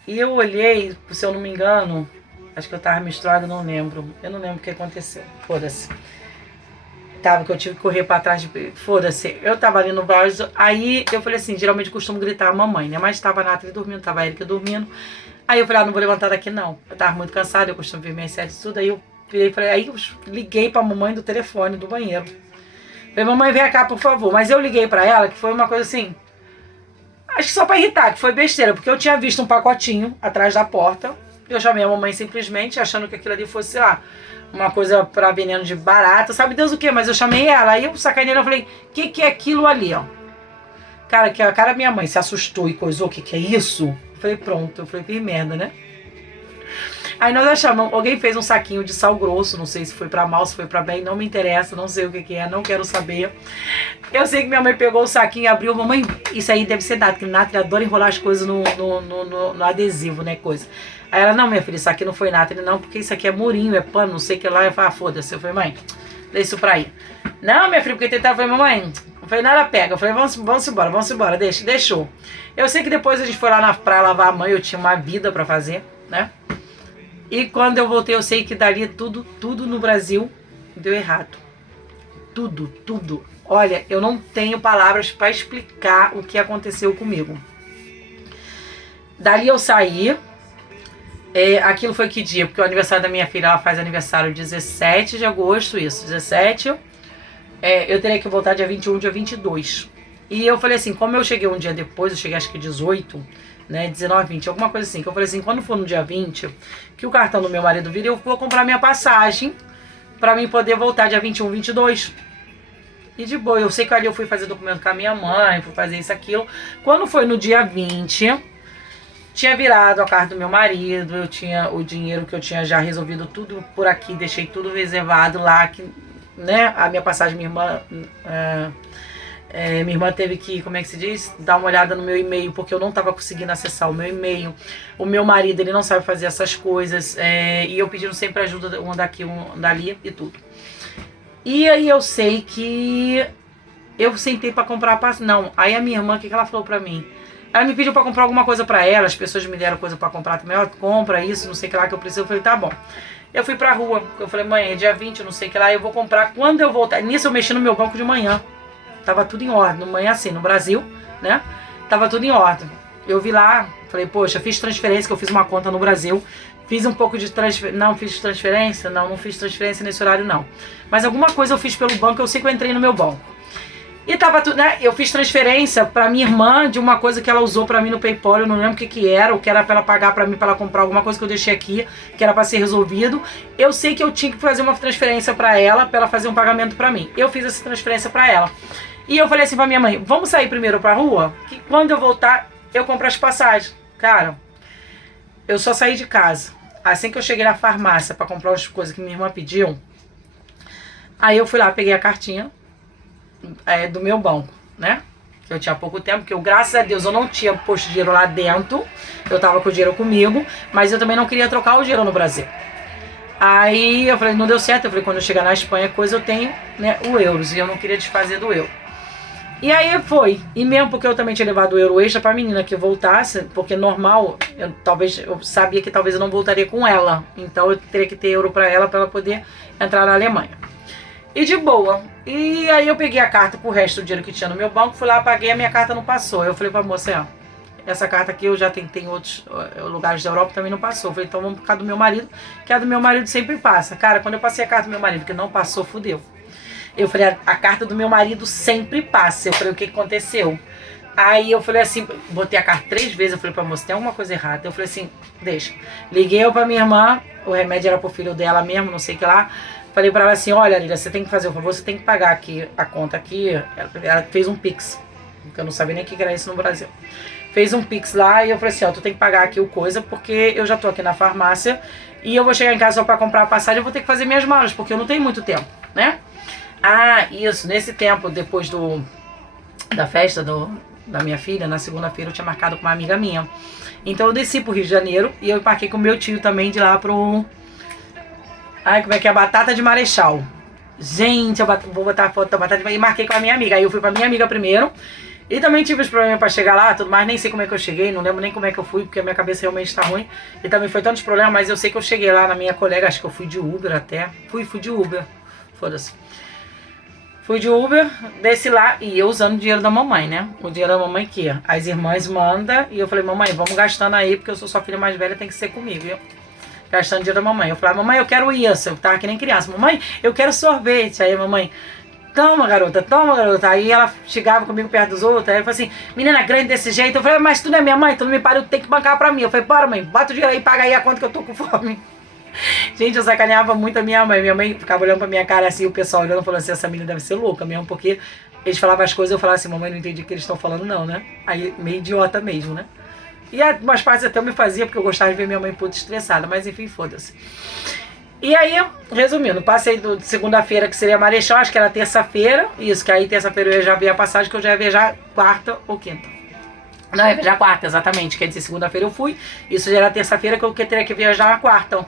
E eu olhei, se eu não me engano, acho que eu tava menstruada, eu não lembro o que aconteceu, foda-se. Que eu tive que correr pra trás, foda-se. Eu tava ali no vaso, aí eu falei assim, geralmente eu costumo gritar a mamãe, né? Mas tava a Nathalie dormindo, tava a Erika dormindo. Aí eu falei, não vou levantar daqui não. Eu tava muito cansada, eu costumo ver minhas séries e tudo, aí eu falei, aí eu liguei pra mamãe do telefone, do banheiro. Falei, mamãe, vem cá, por favor. Mas eu liguei pra ela, que foi uma coisa assim, acho que só pra irritar, que foi besteira, porque eu tinha visto um pacotinho atrás da porta. Eu chamei a mamãe simplesmente, achando que aquilo ali fosse, sei lá, uma coisa pra veneno de barata, sabe Deus o quê? Mas eu chamei ela, aí eu sacanei ela, eu falei, o que é aquilo ali, ó? Cara, que a cara da minha mãe se assustou e coisou, o que é isso? Eu falei, pronto, eu falei, que merda, né? Aí nós achamos, alguém fez um saquinho de sal grosso, não sei se foi pra mal, se foi pra bem, não me interessa, não sei o que é, não quero saber. Eu sei que minha mãe pegou o saquinho e abriu, mamãe, isso aí deve ser dado, porque Nathalie adora enrolar as coisas no adesivo, né, coisa. Aí ela, não, minha filha, isso aqui não foi Nathalie, não, porque isso aqui é murinho, é pano, não sei o que lá. Eu falei, foda-se. Eu falei, mãe, deixa isso pra aí. Não, minha filha, porque tentava, eu falei, mamãe, eu falei, nada pega. Eu falei, vamos embora, deixou. Eu sei que depois a gente foi lá na praia lavar a mãe, eu tinha uma vida pra fazer, né? E quando eu voltei, eu sei que dali tudo no Brasil deu errado. Tudo. Olha, eu não tenho palavras pra explicar o que aconteceu comigo. Dali eu saí. Aquilo foi que dia? Porque o aniversário da minha filha, ela faz aniversário 17 de agosto, isso, 17. Eu teria que voltar dia 21, dia 22. E eu falei assim, como eu cheguei um dia depois, eu cheguei acho que 18, né, 19, 20, alguma coisa assim. Que eu falei assim, quando for no dia 20, que o cartão do meu marido vira, eu vou comprar minha passagem pra mim poder voltar dia 21, 22. E de boa, eu sei que ali eu fui fazer documento com a minha mãe, fui fazer isso, aquilo. Quando foi no dia 20... tinha virado a carta do meu marido, eu tinha o dinheiro que eu tinha já resolvido tudo por aqui, deixei tudo reservado lá, que, né, a minha passagem, minha irmã teve que, como é que se diz, dar uma olhada no meu e-mail, porque eu não estava conseguindo acessar o meu e-mail. O meu marido, ele não sabe fazer essas coisas, e eu pedindo sempre ajuda, um daqui, um dali e tudo. E aí eu sei que eu sentei pra comprar a passagem, não, aí a minha irmã, o que ela falou pra mim? Ela me pediu pra comprar alguma coisa pra ela, as pessoas me deram coisa pra comprar também, ó, compra isso, não sei o que lá que eu preciso. Eu falei, tá bom. Eu fui pra rua, eu falei, mãe, é dia 20, não sei o que lá, eu vou comprar quando eu voltar. Nisso eu mexi no meu banco de manhã, tava tudo em ordem, manhã assim, no Brasil, né, tava tudo em ordem. Eu vi lá, falei, poxa, fiz transferência, que eu fiz uma conta no Brasil, fiz um pouco de transferência, não fiz transferência, não fiz transferência nesse horário não. Mas alguma coisa eu fiz pelo banco, eu sei que eu entrei no meu banco. E tava tudo, né? Eu fiz transferência pra minha irmã de uma coisa que ela usou pra mim no PayPal, eu não lembro o que era, ou que era pra ela pagar pra mim, pra ela comprar alguma coisa que eu deixei aqui, que era pra ser resolvido. Eu sei que eu tinha que fazer uma transferência pra ela fazer um pagamento pra mim. Eu fiz essa transferência pra ela. E eu falei assim pra minha mãe, vamos sair primeiro pra rua? Que quando eu voltar, eu compro as passagens. Cara, eu só saí de casa. Assim que eu cheguei na farmácia pra comprar as coisas que minha irmã pediu, aí eu fui lá, peguei a cartinha do meu banco, né? Que eu tinha pouco tempo, que eu, graças a Deus, eu não tinha posto dinheiro lá dentro. Eu tava com o dinheiro comigo, mas eu também não queria trocar o dinheiro no Brasil. Aí eu falei, não deu certo. Eu falei, quando eu chegar na Espanha, coisa eu tenho, né, o euros, e eu não queria desfazer do euro. E aí foi, e mesmo porque eu também tinha levado o euro extra pra menina que voltasse, porque normal, eu sabia que talvez eu não voltaria com ela, então eu teria que ter euro pra ela poder entrar na Alemanha. E de boa. E aí eu peguei a carta com o resto do dinheiro que tinha no meu banco, fui lá, paguei, a minha carta não passou. Eu falei pra moça, essa carta aqui eu já tentei em outros lugares da Europa, também não passou. Eu falei, então vamos por causa do meu marido, que a do meu marido sempre passa. Cara, quando eu passei a carta do meu marido, que não passou, fudeu. Eu falei, a carta do meu marido sempre passa. Eu falei, o que aconteceu? Aí eu falei assim, botei a carta 3 vezes, eu falei pra moça, tem alguma coisa errada. Eu falei assim, deixa. Liguei eu pra minha irmã, o remédio era pro filho dela mesmo, não sei o que lá. Falei pra ela assim, olha, Lília, você tem que fazer o favor, você tem que pagar aqui a conta aqui. Ela fez um Pix, porque eu não sabia nem o que era isso no Brasil. Fez um Pix lá e eu falei assim, ó, tu tem que pagar aqui o coisa, porque eu já tô aqui na farmácia e eu vou chegar em casa só pra comprar a passagem, eu vou ter que fazer minhas malas, porque eu não tenho muito tempo, né? Ah, isso, nesse tempo, depois da festa da minha filha, na segunda-feira eu tinha marcado com uma amiga minha. Então eu desci pro Rio de Janeiro e eu embarquei com o meu tio também de lá pro... Ai, como é que é? Batata de Marechal. Gente, eu vou botar a foto da batata e marquei com a minha amiga. Aí eu fui pra minha amiga primeiro. E também tive os problemas pra chegar lá, tudo mais. Nem sei como é que eu cheguei, não lembro nem como é que eu fui, porque a minha cabeça realmente tá ruim. E também foi tantos problemas, mas eu sei que eu cheguei lá na minha colega, acho que eu fui de Uber até. Fui de Uber. Foda-se. Fui de Uber, desci lá e eu usando o dinheiro da mamãe, né? O dinheiro da mamãe que as irmãs mandam. E eu falei, mamãe, vamos gastando aí, porque eu sou sua filha mais velha, tem que ser comigo, viu? Gastando dinheiro da mamãe. Eu falei, mamãe, eu quero isso. Eu tava que nem criança. Mamãe, eu quero sorvete. Aí a mamãe, toma, garota, toma, garota. Aí ela chegava comigo perto dos outros. Aí eu falei assim, menina grande desse jeito. Eu falei, mas tu não é minha mãe, tu não me pariu, tu tem que bancar pra mim. Eu falei, bora, mãe, bota o dinheiro aí, paga aí a conta que eu tô com fome. Gente, eu sacaneava muito a minha mãe. Minha mãe ficava olhando pra minha cara assim, o pessoal olhando, falando assim, essa menina deve ser louca mesmo, porque eles falavam as coisas, eu falava assim, mamãe, não entendi o que eles estão falando não, né? Aí, meio idiota mesmo, né? E umas partes até eu me fazia, porque eu gostava de ver minha mãe puta estressada, mas enfim, foda-se. E aí, resumindo, passei de segunda-feira, que seria Marechal, acho que era terça-feira, isso, que aí terça-feira eu já vi a passagem, que eu já ia viajar quarta ou quinta. Não, eu ia viajar quarta, exatamente, quer dizer, segunda-feira eu fui, isso já era terça-feira, que eu teria que viajar na quarta.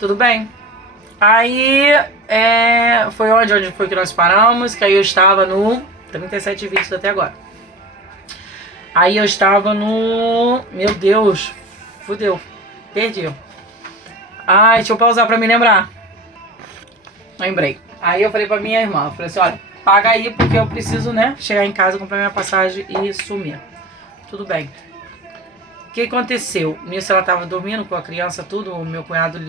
Tudo bem? Aí, foi onde foi que nós paramos, que aí eu estava no 37 vídeos até agora. Aí eu estava no... Meu Deus, fudeu, perdi. Ai, deixa eu pausar pra me lembrar. Lembrei. Aí eu falei pra minha irmã, eu falei assim, olha, paga aí porque eu preciso, né, chegar em casa, comprar minha passagem e sumir. Tudo bem. O que aconteceu? Nisso ela tava dormindo com a criança, tudo. O meu cunhado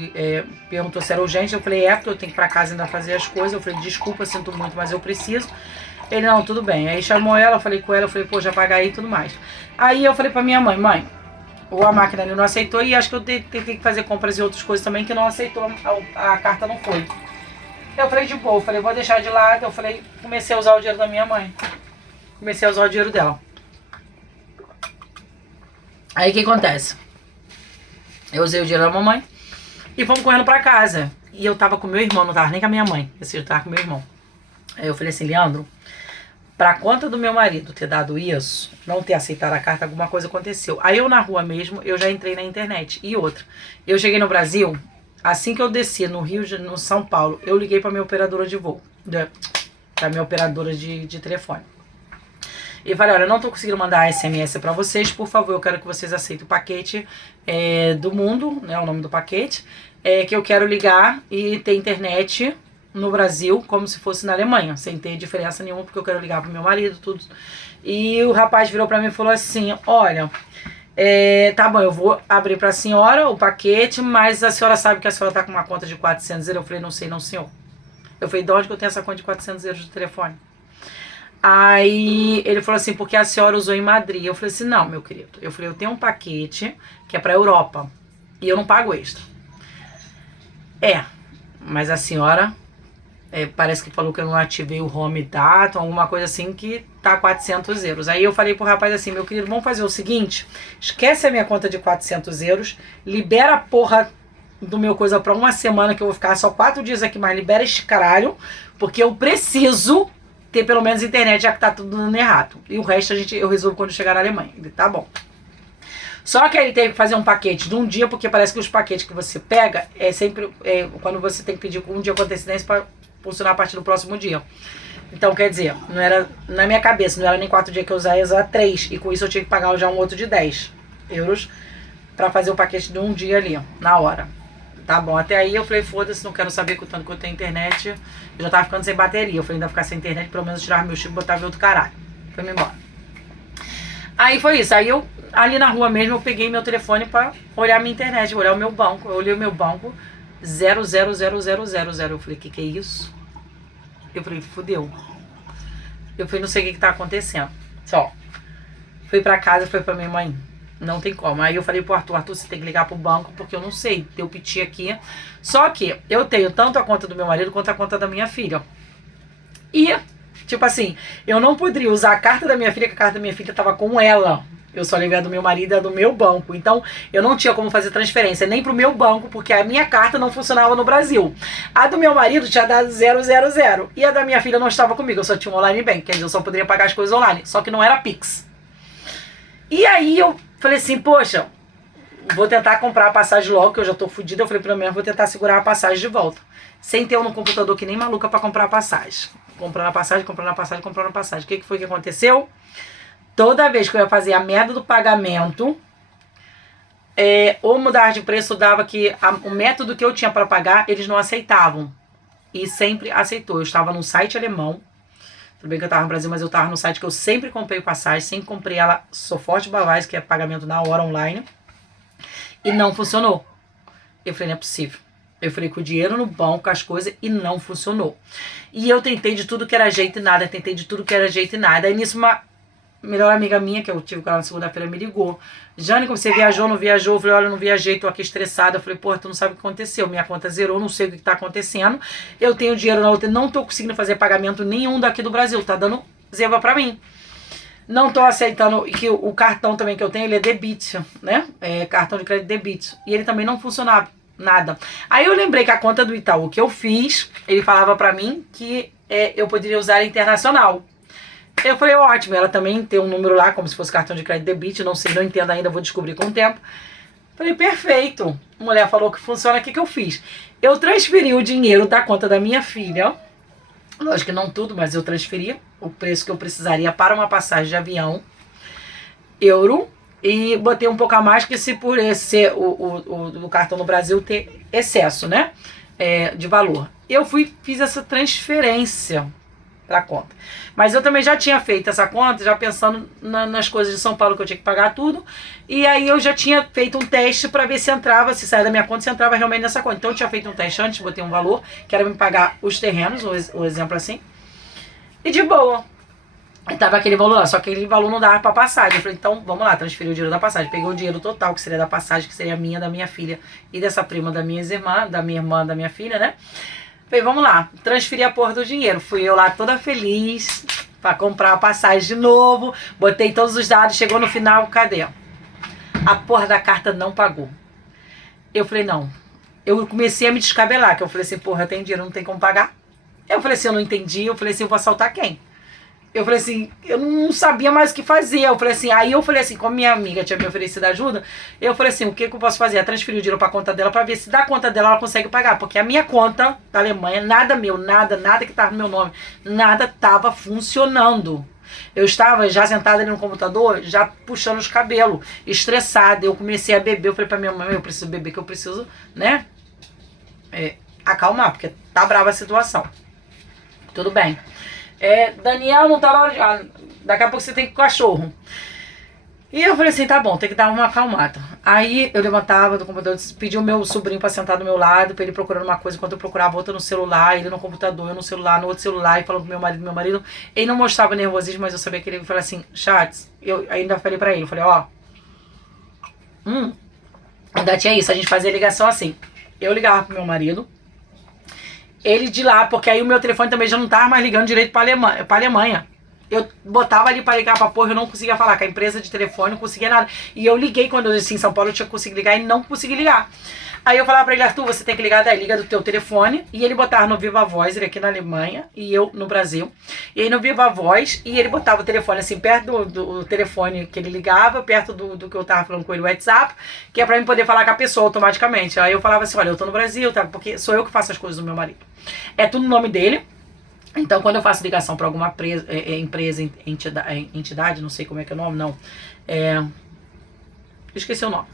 perguntou se era urgente. Eu falei, porque eu tenho que ir pra casa ainda fazer as coisas. Eu falei, desculpa, sinto muito, mas eu preciso. Ele, não, tudo bem. Aí chamou ela, falei com ela, eu falei, pô, já paga aí e tudo mais. Aí eu falei pra minha mãe, a máquina ali não aceitou e acho que eu tenho que fazer compras e outras coisas também que não aceitou, a carta não foi. Eu falei de boa, eu falei, vou deixar de lado. Eu falei, comecei a usar o dinheiro da minha mãe. Comecei a usar o dinheiro dela. Aí o que acontece? Eu usei o dinheiro da mamãe e fomos correndo pra casa. E eu tava com meu irmão, não tava nem com a minha mãe. Eu tava com meu irmão. Aí eu falei assim, Leandro, pra conta do meu marido ter dado isso, não ter aceitado a carta, alguma coisa aconteceu. Aí eu na rua mesmo, eu já entrei na internet. E outra, eu cheguei no Brasil, assim que eu desci no no São Paulo, eu liguei pra minha operadora de voo, pra minha operadora de telefone. E falei, olha, eu não tô conseguindo mandar SMS pra vocês, por favor, eu quero que vocês aceitem o paquete do mundo, né, o nome do paquete, que eu quero ligar e ter internet no Brasil, como se fosse na Alemanha, sem ter diferença nenhuma, porque eu quero ligar pro meu marido, tudo. E o rapaz virou pra mim e falou assim, olha, tá bom, eu vou abrir pra senhora o paquete, mas a senhora sabe que a senhora tá com uma conta de 400 euros? Eu falei, não sei não, senhor. Eu falei, de onde que eu tenho essa conta de 400 euros de telefone? Aí ele falou assim, porque a senhora usou em Madrid. Eu falei assim, não, meu querido. Eu falei, eu tenho um paquete que é pra Europa e eu não pago extra. Mas a senhora parece que falou que eu não ativei o home data, alguma coisa assim, que tá 400 euros. Aí eu falei pro rapaz assim, meu querido, vamos fazer o seguinte, esquece a minha conta de 400 euros, libera a porra do meu coisa pra uma semana, que eu vou ficar só 4 dias aqui, mas libera este caralho, porque eu preciso ter pelo menos internet, já que tá tudo dando errado. E o resto eu resolvo quando chegar na Alemanha. Ele, tá bom. Só que ele teve que fazer um paquete de um dia, porque parece que os paquetes que você pega sempre quando você tem que pedir um dia com antecedência para funcionar a partir do próximo dia. Então, quer dizer, não era na minha cabeça, não era nem 4 dias que eu usava, ia usar 3. E com isso eu tinha que pagar já um outro de 10 euros para fazer o paquete de um dia ali, na hora. Tá bom, até aí eu falei, foda-se, não quero saber que o tanto que eu tenho internet. Eu já tava ficando sem bateria. Eu falei, ainda ficar sem internet, pelo menos tirar meu chip e botar ver outro caralho. Foi me embora. Aí foi isso. Aí eu, ali na rua mesmo, eu peguei meu telefone pra olhar a minha internet, olhar o meu banco. Eu olhei o meu banco, 00000. Eu falei, que é isso? Eu falei, fudeu. Eu falei, não sei o que tá acontecendo. Só. Fui pra casa, fui pra minha mãe. Não tem como. Aí eu falei pro Arthur, você tem que ligar pro banco, porque eu não sei, deu piti aqui. Só que eu tenho tanto a conta do meu marido quanto a conta da minha filha. E, tipo assim, eu não poderia usar a carta da minha filha, que a carta da minha filha tava com ela. Eu só levei a do meu marido e a do meu banco. Então, eu não tinha como fazer transferência nem pro meu banco, porque a minha carta não funcionava no Brasil. A do meu marido tinha dado 000. E a da minha filha não estava comigo. Eu só tinha um online bank, quer dizer, eu só poderia pagar as coisas online. Só que não era Pix. E aí eu falei assim, poxa, vou tentar comprar a passagem logo, que eu já tô fodida. Eu falei, pelo menos vou tentar segurar a passagem de volta. Sentei eu no computador que nem maluca pra comprar a passagem. Comprando a passagem. O que foi que aconteceu? Toda vez que eu ia fazer a merda do pagamento, ou mudar de preço, dava que o método que eu tinha para pagar, eles não aceitavam. E sempre aceitou. Eu estava num site alemão. Tudo bem que eu estava no Brasil, mas eu estava no site que eu sempre comprei passagem. Sempre comprei ela Sofort Bavais, que é pagamento na hora online. E não funcionou. Eu falei, não é possível. Eu falei com o dinheiro no banco, as coisas, e não funcionou. E eu tentei de tudo que era jeito e nada. Aí nisso uma melhor amiga minha, que eu tive com ela na segunda-feira, me ligou. Jane, como você viajou, não viajou? Eu falei, olha, eu não viajei, tô aqui estressada. Eu falei, porra, tu não sabe o que aconteceu. Minha conta zerou, não sei o que tá acontecendo. Eu tenho dinheiro na outra, não tô conseguindo fazer pagamento nenhum daqui do Brasil. Tá dando zeba pra mim. Não tô aceitando, e que o cartão também que eu tenho, ele é debit, né? É cartão de crédito debit. E ele também não funcionava, nada. Aí eu lembrei que a conta do Itaú que eu fiz, ele falava pra mim que eu poderia usar a internacional. Eu falei, ótimo, ela também tem um número lá, como se fosse cartão de crédito debit, não sei, não entendo ainda, vou descobrir com o tempo. Falei, perfeito. A mulher falou que funciona, o que eu fiz? Eu transferi o dinheiro da conta da minha filha, lógico que não tudo, mas eu transferi o preço que eu precisaria para uma passagem de avião, euro, e botei um pouco a mais, que se por esse o cartão no Brasil ter excesso, né, de valor. Eu fiz essa transferência da conta. Mas eu também já tinha feito essa conta, já pensando nas coisas de São Paulo que eu tinha que pagar tudo. E aí eu já tinha feito um teste para ver se entrava, se saía da minha conta, se entrava realmente nessa conta. Então eu tinha feito um teste antes, botei um valor, que era me pagar os terrenos, o exemplo assim. E de boa. E tava aquele valor lá, só que aquele valor não dava pra passagem. Eu falei, então vamos lá, transferi o dinheiro da passagem. Peguei o dinheiro total, que seria da passagem, que seria minha, da minha filha e dessa prima da minha irmã, da minha filha, né? Falei, vamos lá, transferi a porra do dinheiro. Fui eu lá toda feliz pra comprar a passagem de novo. Botei todos os dados, chegou no final, cadê? A porra da carta não pagou. Eu falei, não. Eu comecei a me descabelar, que eu falei assim, porra, eu tenho dinheiro, não tem como pagar. Eu falei assim, eu não entendi. Eu falei assim, eu vou assaltar quem? Eu falei assim, eu não sabia mais o que fazer. Eu falei assim, aí eu falei assim, como minha amiga tinha me oferecido ajuda, eu falei assim, o que eu posso fazer? É transferir o dinheiro pra conta dela pra ver se da conta dela ela consegue pagar. Porque a minha conta da Alemanha, nada meu, nada que tava no meu nome, nada tava funcionando. Eu estava já sentada ali no computador, já puxando os cabelos, estressada. Eu comecei a beber, eu falei pra minha mãe, eu preciso beber, que eu preciso, né, acalmar, porque tá brava a situação. Tudo bem. Daniel, não tá na hora de... daqui a pouco você tem que ir com o cachorro. E eu falei assim, tá bom, tem que dar uma acalmada. Aí eu levantava do computador, pedi o meu sobrinho pra sentar do meu lado, pra ele procurando uma coisa, enquanto eu procurava outra no celular, ele no computador, eu no celular, no outro celular, e falando pro meu marido, ele não mostrava nervosismo, mas eu sabia que ele falava assim, Chats, eu ainda falei pra ele, eu falei, ó, ainda tinha isso, a gente fazia ligação assim, eu ligava pro meu marido, ele de lá, porque aí o meu telefone também já não tava mais ligando direito pra Alemanha. Eu botava ali pra ligar pra porra, eu não conseguia falar com a empresa de telefone, não conseguia nada. E eu liguei quando eu disse em São Paulo, eu tinha conseguido ligar e não consegui ligar. Aí eu falava pra ele, Arthur, você tem que ligar daí, liga do teu telefone. E ele botava no Viva Voz, ele aqui na Alemanha, e eu no Brasil. E aí no Viva Voz, e ele botava o telefone assim, perto do telefone que ele ligava, perto do que eu tava falando com ele, o WhatsApp, que é pra mim poder falar com a pessoa automaticamente. Aí eu falava assim, olha, eu tô no Brasil, tá? Porque sou eu que faço as coisas do meu marido. É tudo no nome dele. Então, quando eu faço ligação para alguma empresa, entidade, não sei como é que é o nome, não. Esqueci o nome.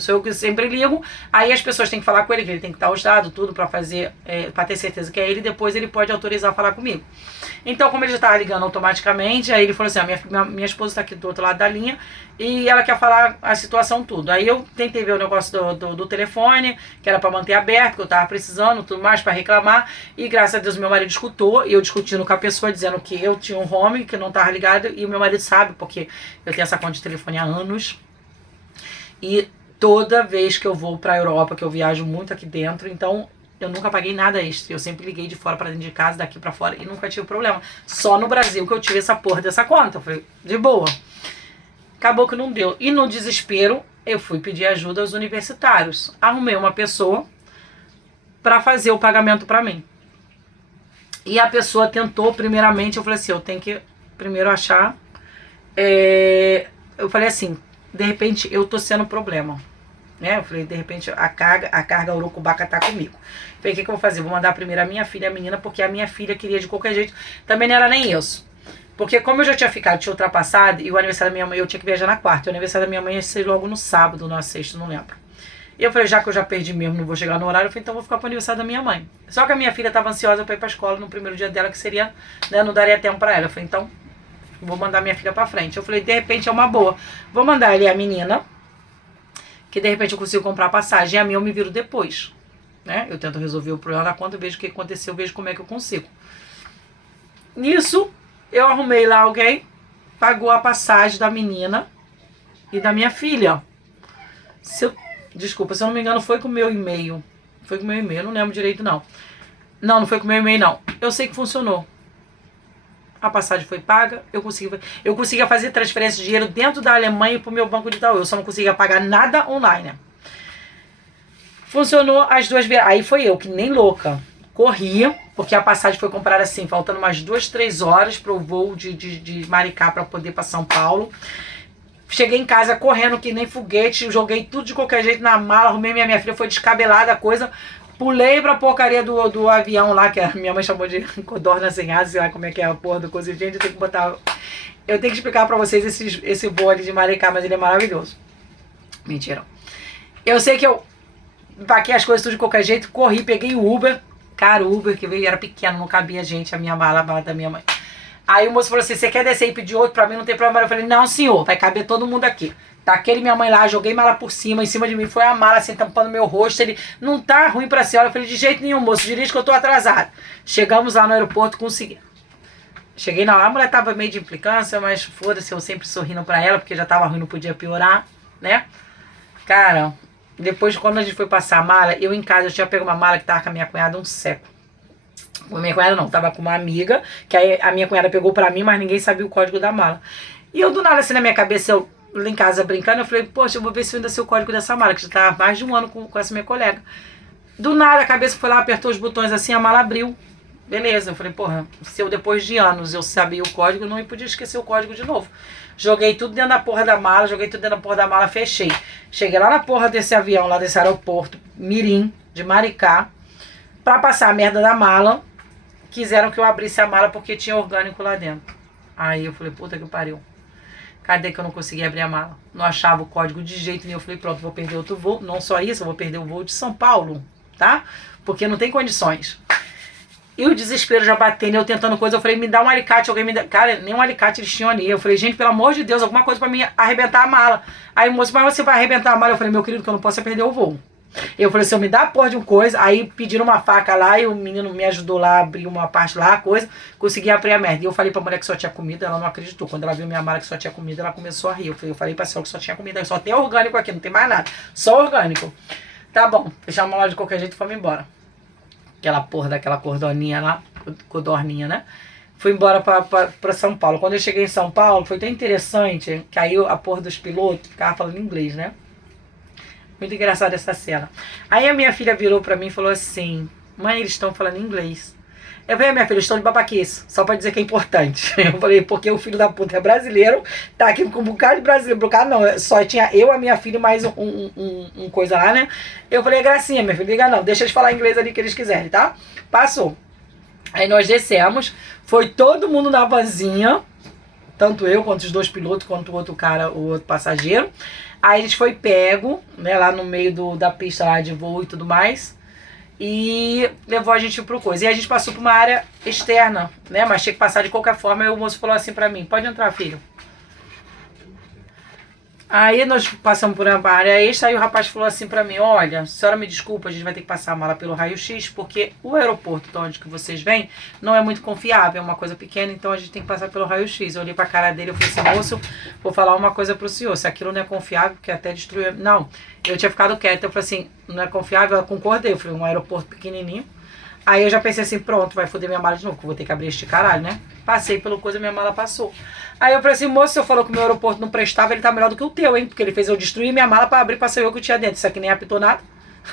sou eu que sempre ligo, aí as pessoas têm que falar com ele, que ele tem que dar os dados, tudo pra fazer, pra ter certeza que é ele, depois ele pode autorizar a falar comigo. Então, como ele já tava ligando automaticamente, aí ele falou assim, minha esposa tá aqui do outro lado da linha, e ela quer falar a situação tudo. Aí eu tentei ver o negócio do telefone, que era pra manter aberto, que eu tava precisando, tudo mais, pra reclamar, e graças a Deus meu marido escutou, e eu discutindo com a pessoa, dizendo que eu tinha um home, que não tava ligado, e o meu marido sabe, porque eu tenho essa conta de telefone há anos, e toda vez que eu vou pra Europa, que eu viajo muito aqui dentro, então eu nunca paguei nada extra. Eu sempre liguei de fora pra dentro de casa, daqui pra fora, e nunca tive problema. Só no Brasil que eu tive essa porra dessa conta. Eu falei, de boa. Acabou que não deu. E no desespero, eu fui pedir ajuda aos universitários. Arrumei uma pessoa pra fazer o pagamento pra mim. E a pessoa tentou, primeiramente, eu falei assim, eu tenho que primeiro achar... Eu falei assim, de repente eu tô sendo problema, né? Eu falei, de repente a carga urucubaca tá comigo. Falei, o que eu vou fazer? Vou mandar primeiro a minha filha, a menina, porque a minha filha queria de qualquer jeito. Também não era nem isso. Porque como eu já tinha tinha ultrapassado, e o aniversário da minha mãe, eu tinha que viajar na quarta. E o aniversário da minha mãe ia ser logo no sábado, na sexta, não lembro. E eu falei, já que eu já perdi mesmo, não vou chegar no horário, eu falei, então vou ficar pro aniversário da minha mãe. Só que a minha filha tava ansiosa pra ir pra escola no primeiro dia dela, que seria, né, não daria tempo pra ela. Eu falei, então... vou mandar minha filha pra frente. Eu falei, de repente é uma boa. Vou mandar ali a menina, que de repente eu consigo comprar a passagem. A minha eu me viro depois, né? Eu tento resolver o problema da conta, eu vejo o que aconteceu, eu vejo como é que eu consigo. Nisso, eu arrumei lá alguém, pagou a passagem da menina e da minha filha. Desculpa, se eu não me engano, foi com o meu e-mail. Foi com o meu e-mail, eu não lembro direito, não. Não foi com o meu e-mail, não. Eu sei que funcionou. A passagem foi paga, eu conseguia fazer transferência de dinheiro dentro da Alemanha pro meu banco de Itaú. Eu só não conseguia pagar nada online. Funcionou as duas vezes. Aí foi eu, que nem louca. Corria, porque a passagem foi comprada assim, faltando umas 2, 3 horas pro voo de Maricá para poder para São Paulo. Cheguei em casa correndo que nem foguete, joguei tudo de qualquer jeito na mala, arrumei minha filha, foi descabelada a coisa. Pulei pra porcaria do avião lá, que a minha mãe chamou de codorna sem asa, sei lá como é que é a porra do coisa. Gente, eu tenho que botar... Eu tenho que explicar pra vocês esse voo ali de Maricá, mas ele é maravilhoso. Mentira. Eu sei que eu empaquei as coisas tudo de qualquer jeito, corri, peguei o Uber. Cara, o Uber que veio era pequeno, não cabia gente, a mala da minha mãe. Aí o moço falou assim, você quer descer e pedir outro pra mim? Não tem problema. Eu falei, não senhor, vai caber todo mundo aqui. Taquei minha mãe lá, joguei mala por cima, em cima de mim foi a mala assim, tampando meu rosto. Ele, não tá ruim pra senhora. Eu falei, de jeito nenhum, moço, dirige que eu tô atrasado. Chegamos lá no aeroporto, consegui. Cheguei lá, a mulher tava meio de implicância, mas foda-se, eu sempre sorrindo pra ela, porque já tava ruim, não podia piorar, né? Cara, depois quando a gente foi passar a mala, eu em casa, eu tinha pego uma mala que tava com a minha cunhada um século. Com a minha cunhada não, tava com uma amiga, que aí a minha cunhada pegou pra mim, mas ninguém sabia o código da mala. E eu do nada assim na minha cabeça, eu lá em casa brincando, eu falei, poxa, eu vou ver se eu ainda sei o código dessa mala, que já tá há mais de um ano com essa minha colega. Do nada a cabeça foi lá, apertou os botões assim, a mala abriu. Beleza, eu falei, porra, se eu depois de anos eu sabia o código, eu não podia esquecer o código de novo. Joguei tudo dentro da porra da mala, fechei. Cheguei lá na porra desse avião, lá desse aeroporto, Mirim, de Maricá, pra passar a merda da mala. Quiseram que eu abrisse a mala porque tinha orgânico lá dentro. Aí eu falei, puta que pariu. Cadê que eu não conseguia abrir a mala? Não achava o código de jeito nenhum. Eu falei, pronto, vou perder outro voo. Não só isso, eu vou perder o voo de São Paulo, tá? Porque não tem condições. E o desespero já batendo, eu tentando coisa. Eu falei, me dá um alicate, alguém me dá. Cara, nem um alicate eles tinham ali. Eu falei, gente, pelo amor de Deus, alguma coisa pra mim arrebentar a mala. Aí o moço, mas você vai arrebentar a mala? Eu falei, meu querido, que eu não posso é perder o voo. Eu falei, se eu me dá a porra de uma coisa, aí pediram uma faca lá e o menino me ajudou lá a abrir uma parte lá, a coisa, consegui abrir a merda. E eu falei pra mulher que só tinha comida, ela não acreditou. Quando ela viu minha mala que só tinha comida, ela começou a rir. Eu falei pra senhora que só tinha comida, só tem orgânico aqui, não tem mais nada, só orgânico. Tá bom, fechamos a mala de qualquer jeito e fomos embora. Aquela porra daquela codorninha lá, né? Fui embora pra São Paulo. Quando eu cheguei em São Paulo, foi tão interessante que aí a porra dos pilotos ficava falando inglês, né? Muito engraçada essa cena. Aí a minha filha virou pra mim e falou assim, mãe, eles estão falando inglês. Eu falei, minha filha, estou de babaquice, só pra dizer que é importante. Eu falei, porque o filho da puta é brasileiro, tá aqui com um bocado de brasileiro. Bocado não, só tinha eu, a minha filha e mais um coisa lá, né? Eu falei, gracinha, minha filha, liga não, deixa eles falar inglês ali que eles quiserem, tá? Passou. Aí nós descemos, foi todo mundo na vanzinha, tanto eu quanto os dois pilotos, quanto o outro cara, o outro passageiro. Aí a gente foi pego, né, lá no meio da pista lá de voo e tudo mais. E levou a gente pro coisa. E a gente passou pra uma área externa, né? Mas tinha que passar de qualquer forma. Aí o moço falou assim pra mim: pode entrar, filho. Aí nós passamos por uma área extra, aí o rapaz falou assim pra mim: olha, senhora me desculpa, a gente vai ter que passar a mala pelo raio-x, porque o aeroporto de onde que vocês vêm não é muito confiável, é uma coisa pequena, então a gente tem que passar pelo raio-x. Eu olhei pra cara dele e falei assim: moço, vou falar uma coisa pro senhor, se aquilo não é confiável, porque até destruiu... Não, eu tinha ficado quieta, eu falei assim: não é confiável? Eu concordei, eu falei: um aeroporto pequenininho. Aí eu já pensei assim: pronto, vai foder minha mala de novo, que eu vou ter que abrir este caralho, né? Passei pelo coisa, minha mala passou. Aí eu falei assim: moço, se eu falou que o meu aeroporto não prestava, ele tá melhor do que o teu, hein? Porque ele fez eu destruir minha mala pra abrir pra saber o que eu tinha dentro. Isso aqui nem apitou nada.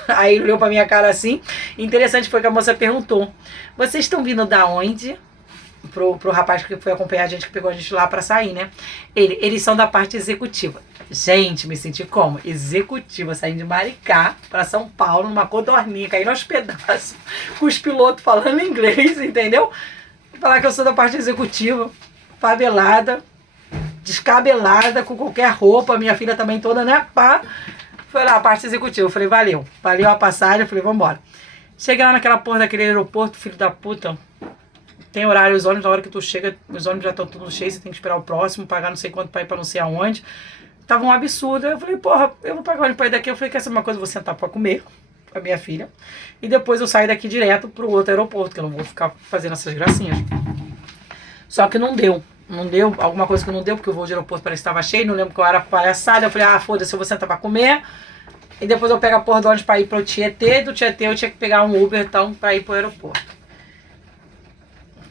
Aí ele olhou pra minha cara assim. Interessante foi que a moça perguntou: vocês estão vindo da onde? Pro rapaz que foi acompanhar a gente, que pegou a gente lá pra sair, né? Eles são da parte executiva. Gente, me senti como? Executiva, saindo de Maricá pra São Paulo, numa codorninha, caindo aos pedaços, com os pilotos falando inglês, entendeu? Vou falar que eu sou da parte executiva, favelada, descabelada, com qualquer roupa, minha filha também toda, né? Pá. Foi lá, a parte executiva. Eu falei: valeu a passagem, eu falei: vambora. Cheguei lá naquela porra daquele aeroporto, filho da puta. Tem horário, os ônibus, na hora que tu chega, os ônibus já estão tudo cheios, você tem que esperar o próximo, pagar não sei quanto pra ir pra não sei aonde. Tava um absurdo. Eu falei: porra, eu vou pagar o ônibus pra ir daqui. Eu falei: quer saber uma coisa? Eu vou sentar pra comer com a minha filha. E depois eu saio daqui direto pro outro aeroporto, que eu não vou ficar fazendo essas gracinhas. Só que não deu. Não deu, alguma coisa que não deu, porque o voo de aeroporto parece que estava cheio, não lembro que eu era palhaçada. Eu falei: ah, foda-se, eu vou sentar pra comer. E depois eu pego a porra do ônibus pra ir pro Tietê. Do Tietê eu tinha que pegar um Uber, então, pra ir pro aeroporto.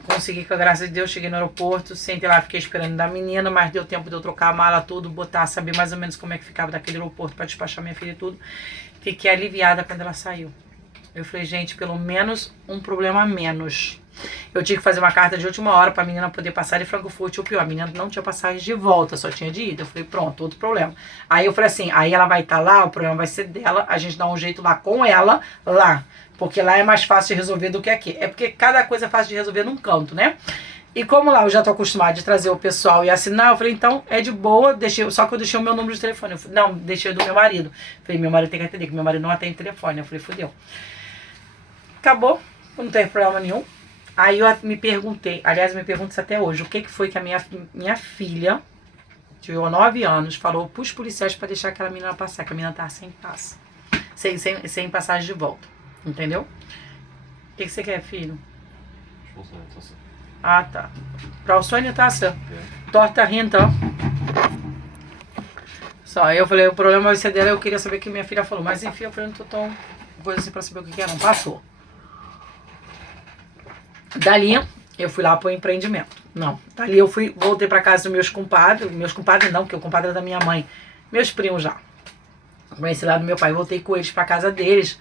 Consegui, com a graça de Deus, cheguei no aeroporto, sentei lá, fiquei esperando da menina, mas deu tempo de eu trocar a mala, tudo, botar, saber mais ou menos como é que ficava daquele aeroporto pra despachar minha filha e tudo. Fiquei aliviada quando ela saiu. Eu falei: gente, pelo menos um problema a menos. Eu tinha que fazer uma carta de última hora pra menina poder passar de Frankfurt, ou pior, a menina não tinha passagem de volta, só tinha de ida. Eu falei: pronto, outro problema. Aí eu falei assim: aí ela vai estar lá, o problema vai ser dela, a gente dá um jeito lá com ela, lá. Porque lá é mais fácil de resolver do que aqui. É porque cada coisa é fácil de resolver num canto, né? E como lá eu já tô acostumada de trazer o pessoal e assinar, eu falei: então é de boa, só que eu deixei o meu número de telefone. Eu falei: não, deixei do meu marido. Eu falei: meu marido tem que atender, que meu marido não atende telefone. Eu falei: fodeu. Acabou, não teve problema nenhum. Aí eu me perguntei, aliás, eu me pergunto isso até hoje: o que foi que a minha filha, de 9 anos, falou pros policiais pra deixar aquela menina passar, que a menina tava sem passe, sem passagem de volta. Entendeu? O que você quer, filho? Ah, tá. Pra o sonho tá certo. Torta rindo, ó. Só, aí eu falei: o problema vai ser dela, eu queria saber o que minha filha falou. Mas enfim, eu falei: não tô tão coisa assim pra saber o que era. Não passou. Dali, eu fui lá pro empreendimento. Não, dali eu voltei pra casa dos meus compadres não, porque o compadre é da minha mãe. Meus primos já. Conheci lá do meu pai, voltei com eles pra casa deles.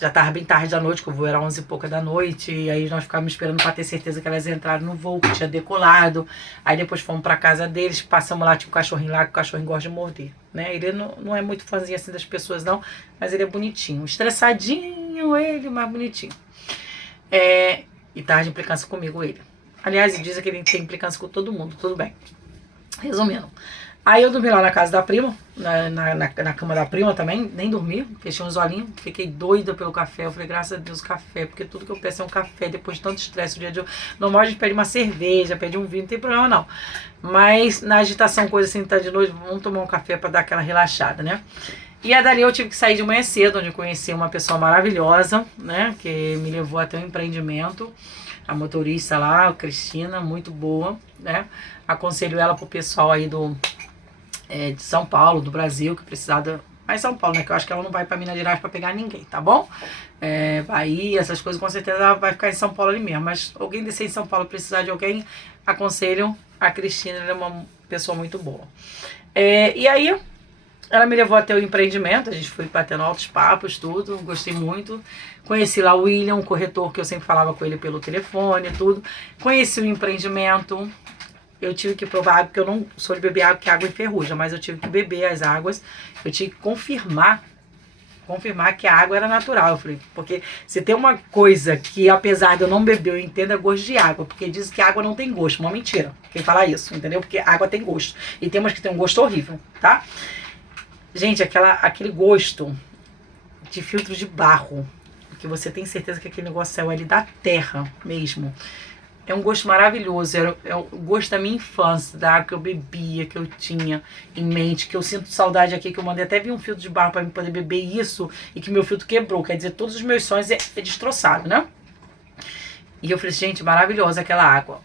Já tava bem tarde da noite, que o voo era 11 e pouca da noite, e aí nós ficávamos esperando pra ter certeza que elas entraram no voo, que tinha decolado. Aí depois fomos pra casa deles, passamos lá, tinha um cachorrinho lá, que o cachorrinho gosta de morder, né? Ele não é muito fãzinho assim das pessoas não, mas ele é bonitinho, estressadinho ele, mas bonitinho. E tava de implicância comigo ele. Aliás, dizem que ele tem implicância com todo mundo, tudo bem. Resumindo, aí eu dormi lá na casa da prima, na cama da prima também, nem dormi, fechei uns olhinhos, fiquei doida pelo café. Eu falei: graças a Deus, café, porque tudo que eu peço é um café, depois de tanto estresse, o dia de hoje. Normal a gente pede uma cerveja, pede um vinho, não tem problema não. Mas na agitação, coisa assim, tá de noite, vamos tomar um café pra dar aquela relaxada, né? E aí dali eu tive que sair de manhã cedo, onde eu conheci uma pessoa maravilhosa, né? Que me levou até um empreendimento. A motorista lá, a Cristina, muito boa, né? Aconselho ela pro pessoal aí de São Paulo, do Brasil, que precisava... Mas São Paulo, né? Que eu acho que ela não vai pra Minas Gerais pra pegar ninguém, tá bom? Bahia, essas coisas, com certeza ela vai ficar em São Paulo ali mesmo. Mas alguém descer em São Paulo precisar de alguém, aconselho a Cristina, ela é uma pessoa muito boa. E aí... ela me levou até o empreendimento, a gente foi batendo altos papos, tudo, gostei muito. Conheci lá o William, o corretor, que eu sempre falava com ele pelo telefone, tudo. Conheci o empreendimento, eu tive que provar água, porque eu não sou de beber água, que água enferruja, mas eu tive que beber as águas, eu tive que confirmar que a água era natural. Eu falei: porque se tem uma coisa que, apesar de eu não beber, eu entendo, é gosto de água, porque diz que água não tem gosto, uma mentira quem fala isso, entendeu? Porque água tem gosto, e tem umas que tem um gosto horrível, tá? Gente, aquele gosto de filtro de barro, que você tem certeza que aquele negócio saiu ali da terra mesmo. É um gosto maravilhoso, é o gosto da minha infância, da água que eu bebia, que eu tinha em mente, que eu sinto saudade aqui, que eu mandei até vir um filtro de barro para eu poder beber isso, e que meu filtro quebrou, quer dizer, todos os meus sonhos é destroçado, né? E eu falei, gente, maravilhosa aquela água.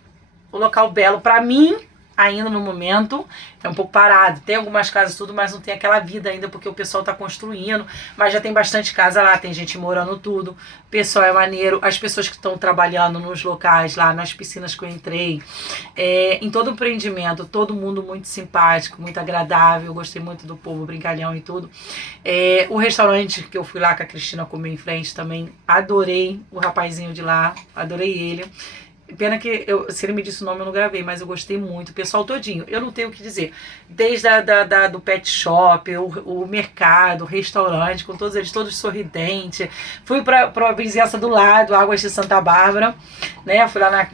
O local belo pra mim, ainda no momento, é um pouco parado. Tem algumas casas tudo, mas não tem aquela vida ainda, porque o pessoal tá construindo. Mas já tem bastante casa lá, tem gente morando tudo. O pessoal é maneiro. As pessoas que estão trabalhando nos locais lá, nas piscinas que eu entrei. Em todo o empreendimento, todo mundo muito simpático, muito agradável. Eu gostei muito do povo brincalhão e tudo. O restaurante que eu fui lá com a Cristina comer em frente também, adorei o rapazinho de lá, adorei ele. Pena que, se ele me disse o nome eu não gravei, mas eu gostei muito. O pessoal todinho, eu não tenho o que dizer. Desde do pet shop, o mercado, o restaurante, com todos eles, todos sorridentes. Fui pra vizinhança do lado, Águas de Santa Bárbara, né? Fui lá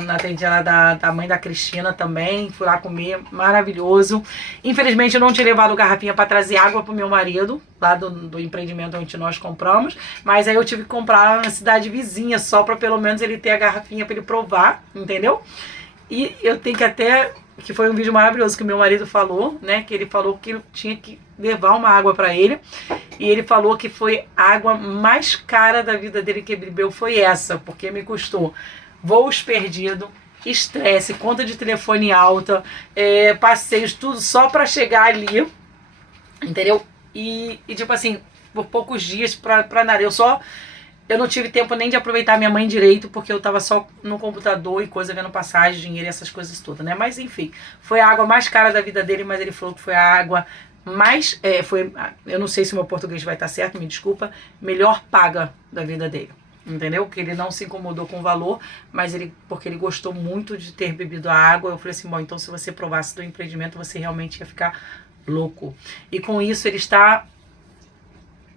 na tendinha lá da mãe da Cristina também. Fui lá comer, maravilhoso. Infelizmente eu não tinha levado garrafinha para trazer água pro meu marido, lá do empreendimento onde nós compramos. Mas aí eu tive que comprar na cidade vizinha, só para pelo menos ele ter a garrafinha para ele provar, entendeu? E eu tenho que foi um vídeo maravilhoso que o meu marido falou, né? Que ele falou que eu tinha que levar uma água para ele. E ele falou que foi a água mais cara da vida dele que ele bebeu, foi essa, porque me custou voos perdidos, estresse, conta de telefone alta, passeios, tudo só para chegar ali, entendeu? E tipo assim, por poucos dias pra nada. Eu não tive tempo nem de aproveitar minha mãe direito, porque eu tava só no computador e coisa, vendo passagem, dinheiro e essas coisas todas, né? Mas enfim, foi a água mais cara da vida dele, mas ele falou que foi a água mais, eu não sei se o meu português vai estar certo, me desculpa, melhor paga da vida dele. Entendeu? Que ele não se incomodou com o valor, mas porque ele gostou muito de ter bebido a água. Eu falei assim, bom, então se você provasse do empreendimento, você realmente ia ficar louco. E com isso ele está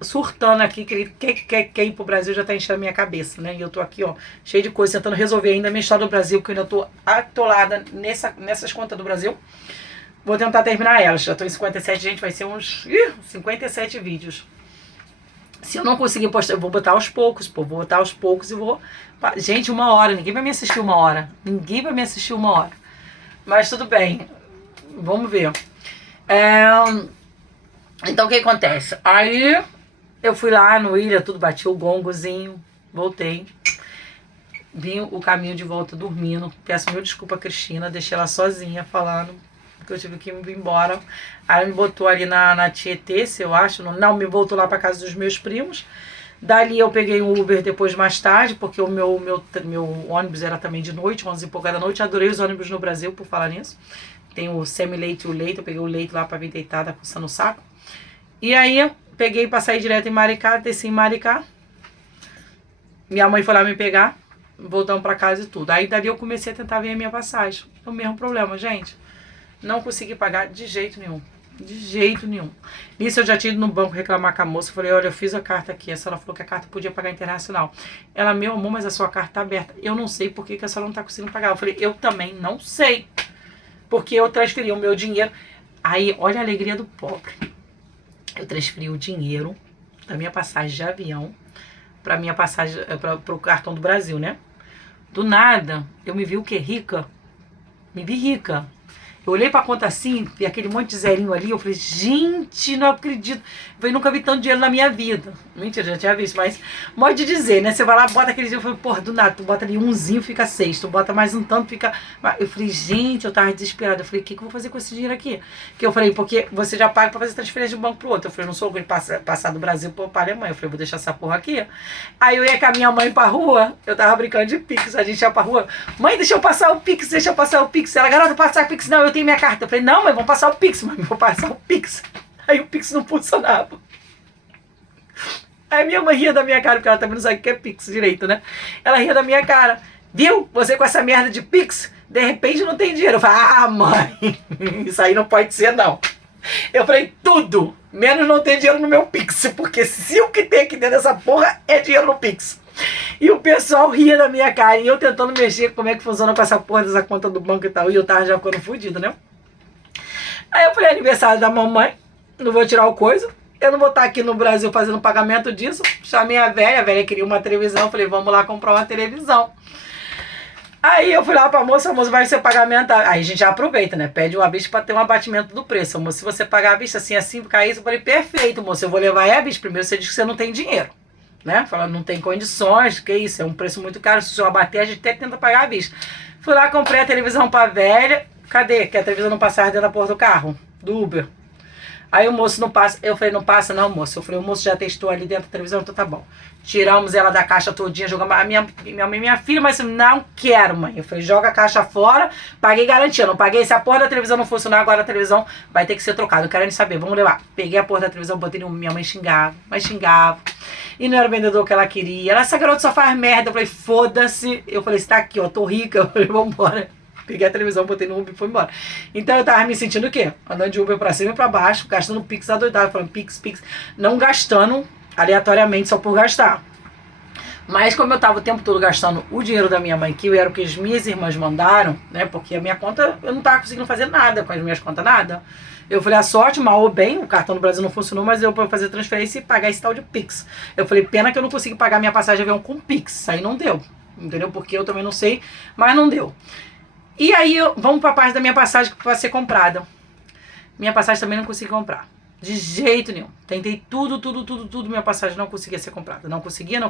surtando aqui, que ele quer ir pro Brasil, já tá enchendo a minha cabeça, né? E eu tô aqui, ó, cheio de coisa, tentando resolver ainda a minha história do Brasil, que eu ainda tô atolada nessas contas do Brasil. Vou tentar terminar elas. Já tô em 57, gente, vai ser uns 57 vídeos. Se eu não conseguir postar, eu vou botar aos poucos, vou botar aos poucos e vou... Gente, 1 hora, ninguém vai me assistir 1 hora. Ninguém vai me assistir 1 hora. Mas tudo bem, vamos ver. Então o que acontece? Aí eu fui lá no Ilha, tudo, bati o gongozinho, voltei. Vim o caminho de volta dormindo. Peço mil desculpa a Cristina, deixei ela sozinha falando, porque eu tive que ir embora. Aí ela me botou ali na Tietê, se eu acho. Não, me voltou lá para casa dos meus primos. Dali eu peguei um Uber depois mais tarde, porque o meu ônibus era também de noite, 11 e pouca da noite. Adorei os ônibus no Brasil, por falar nisso. Tem o semi-leite e o leite. Eu peguei o leite lá para vir deitada, coçando o saco. E aí peguei para sair direto em Maricá, desci em Maricá. Minha mãe foi lá me pegar, voltamos para casa e tudo. Aí dali eu comecei a tentar ver a minha passagem. O mesmo problema, gente. Não consegui pagar de jeito nenhum. De jeito nenhum. Nisso eu já tinha ido no banco reclamar com a moça. Falei, olha, eu fiz a carta aqui. A senhora falou que a carta podia pagar internacional. Ela, meu amor, mas a sua carta tá aberta. Eu não sei por que a senhora não tá conseguindo pagar. Eu falei, eu também não sei. Porque eu transferi o meu dinheiro. Aí, olha a alegria do pobre. Eu transferi o dinheiro da minha passagem de avião pra minha passagem, pro cartão do Brasil, né? Do nada, eu me vi o quê? Rica. Me vi rica. Eu olhei pra conta assim, vi aquele monte de zerinho ali, eu falei, gente, não acredito. Eu falei, nunca vi tanto dinheiro na minha vida. Mentira, já tinha visto, mas modo de dizer, né? Você vai lá, bota aquele dinheiro, eu falei, porra, do nada, tu bota ali umzinho, fica 6, tu bota mais um tanto, fica... Eu falei, gente, eu tava desesperada. Eu falei, o que eu vou fazer com esse dinheiro aqui? Que eu falei, porque você já paga pra fazer transferência de um banco pro outro. Eu falei, não sou alguém passar do Brasil pra Alemanha. Eu falei, vou deixar essa porra aqui. Aí eu ia com a minha mãe pra rua, eu tava brincando de Pix, a gente ia pra rua, mãe, deixa eu passar o Pix, deixa eu passar o Pix. Ela, garota, passar o Pix, não, eu tenho minha carta. Eu falei, não, mas vamos passar o Pix, mãe, vou passar o Pix. Aí o Pix não funcionava. Aí minha mãe ria da minha cara, porque ela também não sabe o que é Pix direito, né? Ela ria da minha cara. Viu? Você com essa merda de Pix, de repente não tem dinheiro. Eu falei, ah, mãe, isso aí não pode ser, não. Eu falei, tudo, menos não ter dinheiro no meu Pix, porque se o que tem aqui dentro dessa porra é dinheiro no Pix. E o pessoal ria da minha cara, e eu tentando mexer como é que funciona com essa porra dessa conta do banco e tal, e eu tava já ficando fodido, né? Aí eu falei, aniversário da mamãe, não vou tirar o coisa. Eu não vou estar aqui no Brasil fazendo pagamento disso. Chamei a velha queria uma televisão. Falei, vamos lá comprar uma televisão. Aí eu fui lá pra moça, a moça vai ser pagamento. Aí a gente já aproveita, né? Pede uma vista pra ter um abatimento do preço. Moça, se você pagar a vista assim, ficar isso, eu falei, perfeito, moça, eu vou levar a vista. Primeiro você diz que você não tem dinheiro, né? Falando, não tem condições, que isso, é um preço muito caro. Se o senhor abater, a gente até tenta pagar a vista. Fui lá, comprei a televisão pra velha. Cadê? Que a televisão não passava dentro da porta do carro, do Uber. Aí o moço não passa. Eu falei, não passa não, moço. Eu falei, o moço já testou ali dentro da televisão, então tá bom. Tiramos ela da caixa todinha, jogamos. A minha filha, mas não quero, mãe. Eu falei, joga a caixa fora, paguei garantia. Não paguei, se a porra da televisão não funcionar, agora a televisão vai ter que ser trocada. Não quero nem saber, vamos levar. Peguei a porra da televisão, botei no. Minha mãe xingava, mas xingava. E não era o vendedor que ela queria. Essa garota só faz merda. Eu falei, foda-se. Eu falei, você tá aqui, ó, tô rica. Eu falei, vambora. Peguei a televisão, botei no Uber e fui embora. Então eu tava me sentindo o quê? Andando de Uber pra cima e pra baixo, gastando Pix adoidado, falando Pix. Não gastando aleatoriamente só por gastar. Mas como eu tava o tempo todo gastando o dinheiro da minha mãe, que era o que as minhas irmãs mandaram, né? Porque a minha conta, eu não tava conseguindo fazer nada com as minhas contas, nada. Eu falei, a sorte, mal ou bem, o cartão no Brasil não funcionou, mas eu para fazer transferência e pagar esse tal de Pix. Eu falei, pena que eu não consegui pagar minha passagem de avião com Pix. Isso aí não deu, entendeu? Porque eu também não sei, mas não deu. E aí, vamos para a parte da minha passagem que vai ser comprada. Minha passagem também não consegui comprar. De jeito nenhum. Tentei tudo. Minha passagem não conseguia ser comprada. Não conseguia.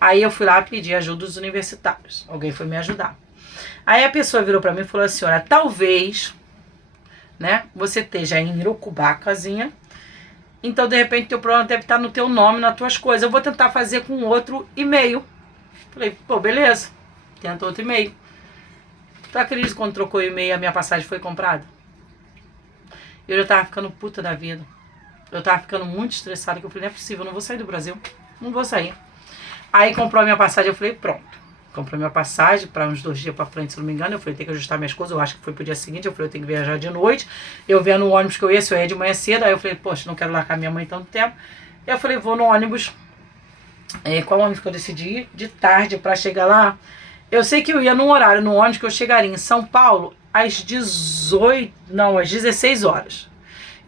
Aí eu fui lá pedir ajuda dos universitários. Alguém foi me ajudar. Aí a pessoa virou para mim e falou assim, olha, talvez, né, você esteja em Irocubá, casinha. Então, de repente, teu problema deve estar no teu nome, nas tuas coisas. Eu vou tentar fazer com outro e-mail. Falei, pô, beleza. Tenta outro e-mail. Tu acredita que quando trocou o e-mail a minha passagem foi comprada? Eu já tava ficando puta da vida. Eu tava ficando muito estressada, que eu falei, não é possível, eu não vou sair do Brasil. Não vou sair. Aí comprou a minha passagem, eu falei, pronto. Comprou minha passagem para uns 2 dias pra frente, se não me engano. Eu falei, tem que ajustar minhas coisas. Eu acho que foi pro dia seguinte. Eu falei, eu tenho que viajar de noite. Eu via no ônibus que eu ia, se eu ia de manhã cedo. Aí eu falei, poxa, não quero largar minha mãe tanto tempo. Eu falei, vou no ônibus. Qual ônibus que eu decidi? De tarde pra chegar lá. Eu sei que eu ia num horário, no ônibus que eu chegaria em São Paulo às 16 horas.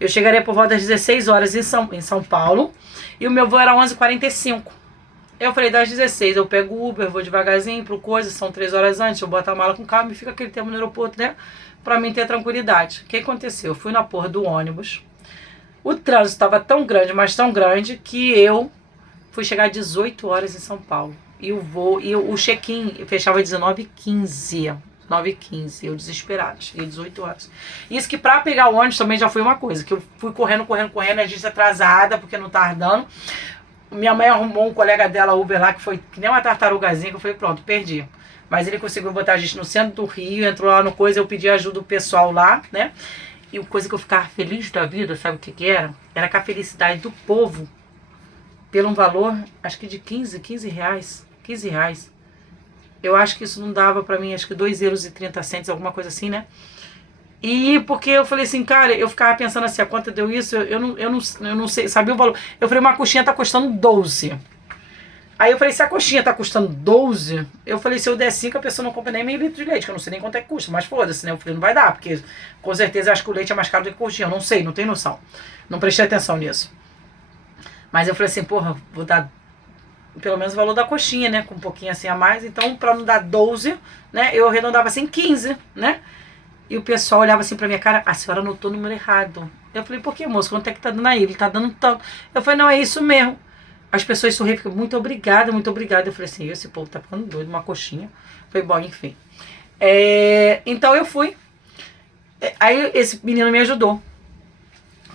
Eu chegaria por volta das 16 horas em São Paulo e o meu voo era 11h45. Eu falei, das 16 eu pego o Uber, vou devagarzinho pro coisa, são 3 horas antes, eu boto a mala com calma e fica aquele tempo no aeroporto, né? Pra mim ter tranquilidade. O que aconteceu? Eu fui na porra do ônibus, o trânsito estava tão grande, mas tão grande, que eu fui chegar às 18 horas em São Paulo. E o voo, e o check-in fechava às 19h15. 9h15, eu desesperada, cheguei às 18 horas. Isso que pra pegar o ônibus também já foi uma coisa, que eu fui correndo, a gente atrasada, porque não tava dando. Minha mãe arrumou um colega dela, Uber lá, que foi que nem uma tartarugazinha, que eu falei, pronto, perdi. Mas ele conseguiu botar a gente no centro do Rio, entrou lá no coisa, eu pedi ajuda do pessoal lá, né? E a coisa que eu ficava feliz da vida, sabe o que era? Era com a felicidade do povo, pelo um valor, acho que de 15 reais. 15 reais. Eu acho que isso não dava pra mim, acho que 2,30 euros, alguma coisa assim, né? E porque eu falei assim, cara, eu ficava pensando assim, a conta deu isso, eu não sei, sabia o valor. Eu falei, uma coxinha tá custando 12. Aí eu falei, se a coxinha tá custando 12, eu falei, se eu der 5, a pessoa não compra nem meio litro de leite, que eu não sei nem quanto é que custa, mas foda-se, né? Eu falei, não vai dar, porque com certeza eu acho que o leite é mais caro do que a coxinha, eu não sei, não tenho noção. Não prestei atenção nisso. Mas eu falei assim, porra, vou dar pelo menos o valor da coxinha, né? Com um pouquinho assim a mais. Então, pra não dar 12, né? Eu arredondava assim 15, né? E o pessoal olhava assim pra minha cara, a senhora anotou o número errado. Eu falei, por que, moço? Quanto é que tá dando aí? Ele tá dando tanto. Eu falei, não, é isso mesmo. As pessoas sorriam, ficam, muito obrigada, muito obrigada. Eu falei assim, esse povo tá ficando doido, uma coxinha. Eu falei, bom, enfim. Então eu fui. Aí esse menino me ajudou.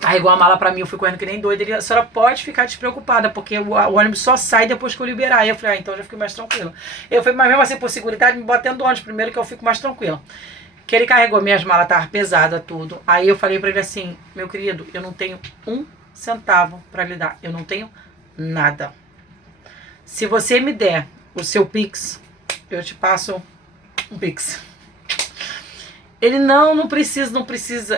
Carregou a mala pra mim, eu fui correndo que nem doida. Ele, a senhora pode ficar despreocupada, porque o ônibus só sai depois que eu liberar. Aí eu falei, então eu já fiquei mais tranquila. Eu falei, mas mesmo assim, por seguridade, me bota dentro do ônibus primeiro, que eu fico mais tranquila. Que ele carregou minhas malas, tava pesada, tudo. Aí eu falei pra ele assim, meu querido, eu não tenho 1 centavo pra lhe dar. Eu não tenho nada. Se você me der o seu Pix, eu te passo um Pix. Ele, não precisa.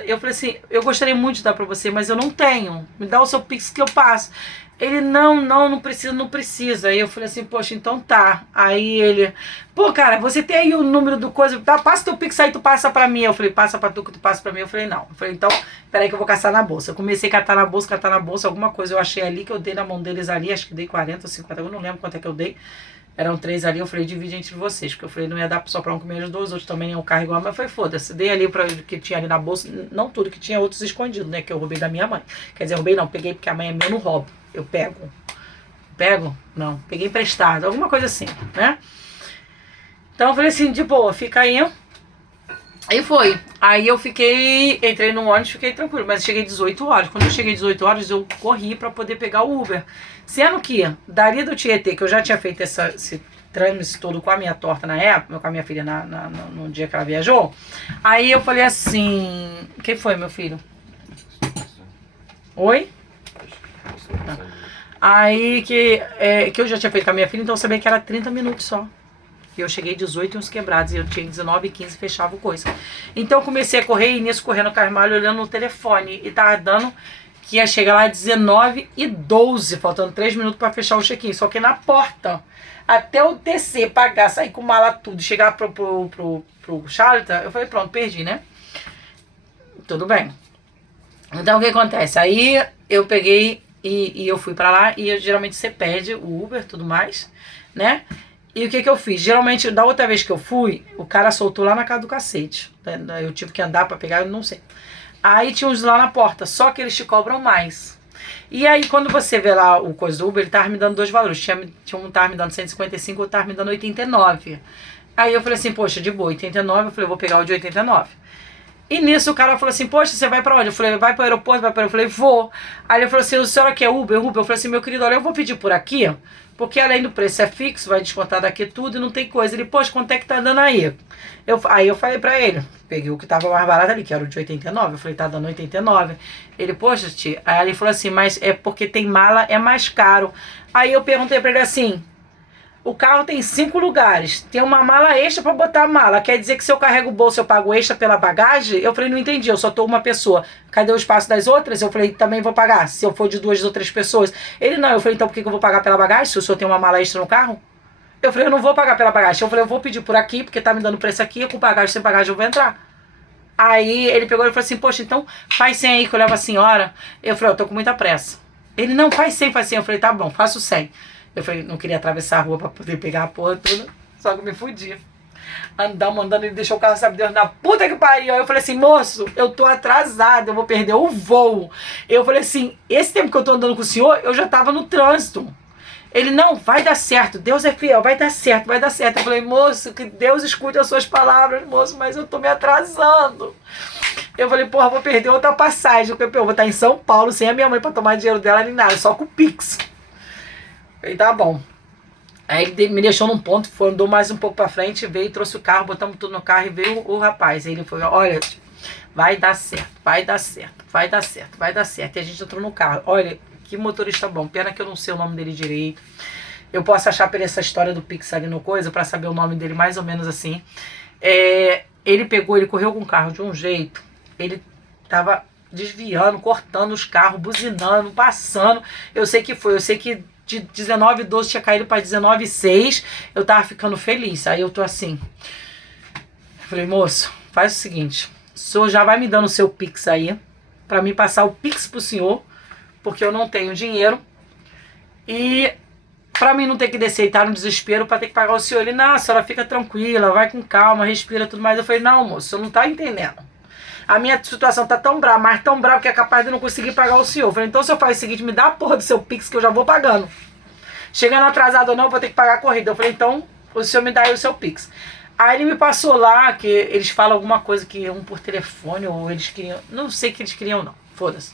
Eu falei assim, eu gostaria muito de dar pra você, mas eu não tenho. Me dá o seu Pix que eu passo. Ele, não precisa, não precisa. Aí eu falei assim, poxa, então tá. Aí ele, pô, cara, você tem aí o número do coisa, tá, passa teu Pix aí, tu passa pra mim. Eu falei, passa pra tu que tu passa pra mim. Eu falei, não. Eu falei, então, peraí que eu vou caçar na bolsa. Eu comecei a catar na bolsa, alguma coisa eu achei ali, que eu dei na mão deles ali, acho que dei 40 ou 50, eu não lembro quanto é que eu dei. Eram 3 ali, eu falei, divide entre vocês, porque eu falei, não ia dar só pra um comer os dois, outros também iam carregar, mas foi foda-se. Dei ali pra que tinha ali na bolsa, não tudo, que tinha outros escondidos, né, que eu roubei da minha mãe. Quer dizer, eu roubei não, peguei porque a mãe é minha, eu não roubo. Eu pego. Pego? Não. Peguei emprestado. Alguma coisa assim, né? Então eu falei assim, de boa, fica aí. Aí foi. Aí eu fiquei, entrei no ônibus, fiquei tranquilo. Mas cheguei 18 horas. Quando eu cheguei 18 horas, eu corri pra poder pegar o Uber. Sendo que, dali do Tietê, que eu já tinha feito esse trâmite todo com a minha torta na época, com a minha filha no dia que ela viajou. Aí eu falei assim, quem foi, meu filho? Oi? Aí que eu já tinha feito com a minha filha, então eu sabia que era 30 minutos só. E eu cheguei 18 e uns quebrados, e eu tinha 19 e 15 fechava o coisa. Então eu comecei a correr, e nisso correndo no Carvalho, olhando no telefone, e tava dando que ia chegar lá 19 e 12, faltando 3 minutos pra fechar o check-in. Só que na porta, até eu descer, pagar, sair com mala tudo, chegar pro Charlotte, eu falei, pronto, perdi, né? Tudo bem. Então o que acontece? Aí eu peguei e eu fui pra lá, e geralmente você pede o Uber e tudo mais, né? E o que eu fiz? Geralmente, da outra vez que eu fui, o cara soltou lá na casa do cacete. Eu tive que andar pra pegar, eu não sei. Aí tinha uns lá na porta, só que eles te cobram mais. E aí, quando você vê lá o coisa do Uber, ele tava me dando 2 valores. Tinha um tava me dando 155, outro tava me dando 89. Aí eu falei assim, poxa, de boa, 89. Eu falei, vou pegar o de 89. E nisso o cara falou assim, poxa, você vai pra onde? Eu falei, vai pro aeroporto, vai pro aeroporto. Eu falei, vou. Aí ele falou assim, a senhora quer Uber? Eu falei assim, meu querido, olha, eu vou pedir por aqui, porque além do preço é fixo, vai descontar daqui tudo e não tem coisa. Ele, poxa, quanto é que tá dando aí? Aí eu falei pra ele, peguei o que tava mais barato ali, que era o de 89. Eu falei, tá dando 89. Ele, poxa, tia. Aí ele falou assim, mas é porque tem mala, é mais caro. Aí eu perguntei pra ele assim, o carro tem 5 lugares, tem uma mala extra pra botar a mala. Quer dizer que se eu carrego o bolso eu pago extra pela bagagem? Eu falei, não entendi, eu só tô uma pessoa. Cadê o espaço das outras? Eu falei, também vou pagar, se eu for de 2 ou 3 pessoas. Ele, não. Eu falei, então por que eu vou pagar pela bagagem se o senhor tem uma mala extra no carro? Eu falei, eu não vou pagar pela bagagem. Eu falei, eu vou pedir por aqui, porque tá me dando preço aqui, com bagagem, sem bagagem eu vou entrar. Aí ele pegou e falou assim, poxa, então faz 100 aí que eu levo a senhora. Eu falei, eu tô com muita pressa. Ele, não, faz 100, faz 100. Eu falei, tá bom, faço 100. Eu falei, não queria atravessar a rua pra poder pegar a porra toda, só que eu me fudi. Andando, ele deixou o carro, sabe Deus, na puta que pariu. Aí eu falei assim, moço, eu tô atrasada, eu vou perder o voo. Eu falei assim, esse tempo que eu tô andando com o senhor, eu já tava no trânsito. Ele, não, vai dar certo, Deus é fiel, vai dar certo, vai dar certo. Eu falei, moço, que Deus escute as suas palavras, moço, mas eu tô me atrasando. Eu falei, porra, vou perder outra passagem, eu vou estar em São Paulo sem a minha mãe pra tomar dinheiro dela nem nada, só com o Pix. Ele, tá bom. Aí ele me deixou num ponto, andou mais um pouco pra frente, veio, trouxe o carro, botamos tudo no carro e veio o rapaz. Aí ele foi, olha, vai dar certo, vai dar certo, vai dar certo, vai dar certo. E a gente entrou no carro. Olha, que motorista bom. Pena que eu não sei o nome dele direito. Eu posso achar por essa história do Pix ali no coisa, pra saber o nome dele mais ou menos assim. Ele pegou, ele correu com o carro de um jeito, ele tava desviando, cortando os carros, buzinando, passando. Eu sei que de 19,12 tinha caído para 19,6. Eu tava ficando feliz. Aí eu tô assim. Eu falei, moço, faz o seguinte. O senhor já vai me dando o seu Pix aí, para mim passar o Pix pro senhor, porque eu não tenho dinheiro. E para mim não ter que descer e estar no desespero para ter que pagar o senhor. Ele, não, a senhora fica tranquila, vai com calma, respira tudo mais. Eu falei, não, moço, o senhor não tá entendendo. A minha situação tá tão brava, mas tão brava que é capaz de eu não conseguir pagar o senhor. Eu falei, então o senhor faz o seguinte, me dá a porra do seu Pix que eu já vou pagando. Chegando atrasado ou não, eu vou ter que pagar a corrida. Eu falei, então o senhor me dá aí o seu Pix. Aí ele me passou lá, que eles falam alguma coisa que por telefone, ou eles queriam, não sei o que eles queriam não, foda-se.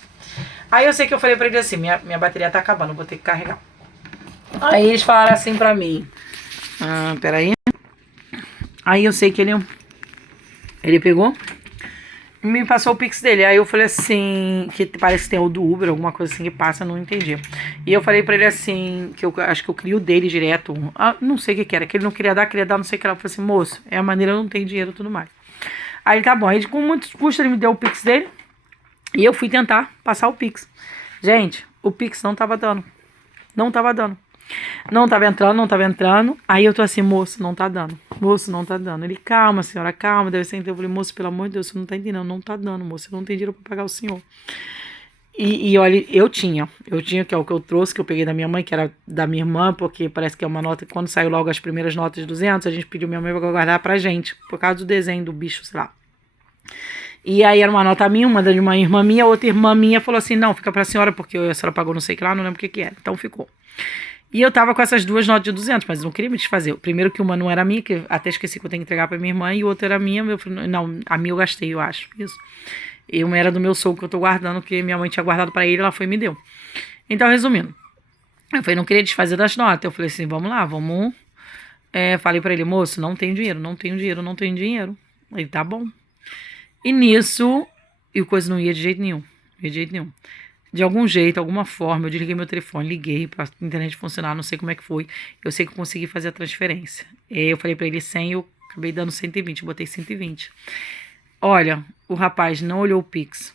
Aí eu sei que eu falei pra ele assim, minha bateria tá acabando, eu vou ter que carregar. Aí eles falaram assim pra mim, peraí. Aí eu sei que ele pegou, me passou o Pix dele. Aí eu falei assim, que parece que tem o do Uber, alguma coisa assim que passa, não entendi. E eu falei pra ele assim, que eu acho que eu queria o dele direto. Não sei o que era, que ele não queria dar, não sei o que era. Eu falei assim, moço, é a maneira, eu não tenho dinheiro e tudo mais. Aí ele, tá bom. Aí com muito custo ele me deu o Pix dele. E eu fui tentar passar o Pix. Gente, o Pix não tava dando. Não tava dando. Não tava entrando, não tava entrando. Aí eu tô assim, moço, não tá dando. Moço, não tá dando. Ele, calma, senhora, calma. Deve ser. Eu falei, moço, pelo amor de Deus, você não tá entendendo. Não tá dando, moço. Eu não tenho dinheiro pra pagar o senhor. E olha, eu tinha, que é o que eu trouxe, que eu peguei da minha mãe, que era da minha irmã, porque parece que é uma nota, quando saiu logo as primeiras notas de 200, a gente pediu minha mãe pra guardar pra gente, por causa do desenho do bicho, sei lá. E aí era uma nota minha, uma de uma irmã minha, outra irmã minha falou assim, não, fica pra senhora, porque a senhora pagou não sei o que lá, não lembro o que era, então ficou. E eu tava com essas duas notas de 200, mas eu não queria me desfazer. Primeiro que uma não era minha, que até esqueci que eu tenho que entregar pra minha irmã, e outra era minha, eu falei, não, a minha eu gastei, eu acho, isso. E uma era do meu sogro que eu tô guardando, que minha mãe tinha guardado pra ele, ela foi e me deu. Então, resumindo, eu falei, não queria desfazer das notas. Eu falei assim, vamos lá, vamos. Falei pra ele, moço, não tenho dinheiro, não tenho dinheiro, não tenho dinheiro. Ele, tá bom. E nisso, e a coisa não ia de jeito nenhum, de jeito nenhum. De algum jeito, alguma forma, eu desliguei meu telefone, liguei pra internet funcionar, não sei como é que foi. Eu sei que eu consegui fazer a transferência. Eu falei pra ele 100, eu acabei dando 120, botei 120. Olha, o rapaz não olhou o Pix.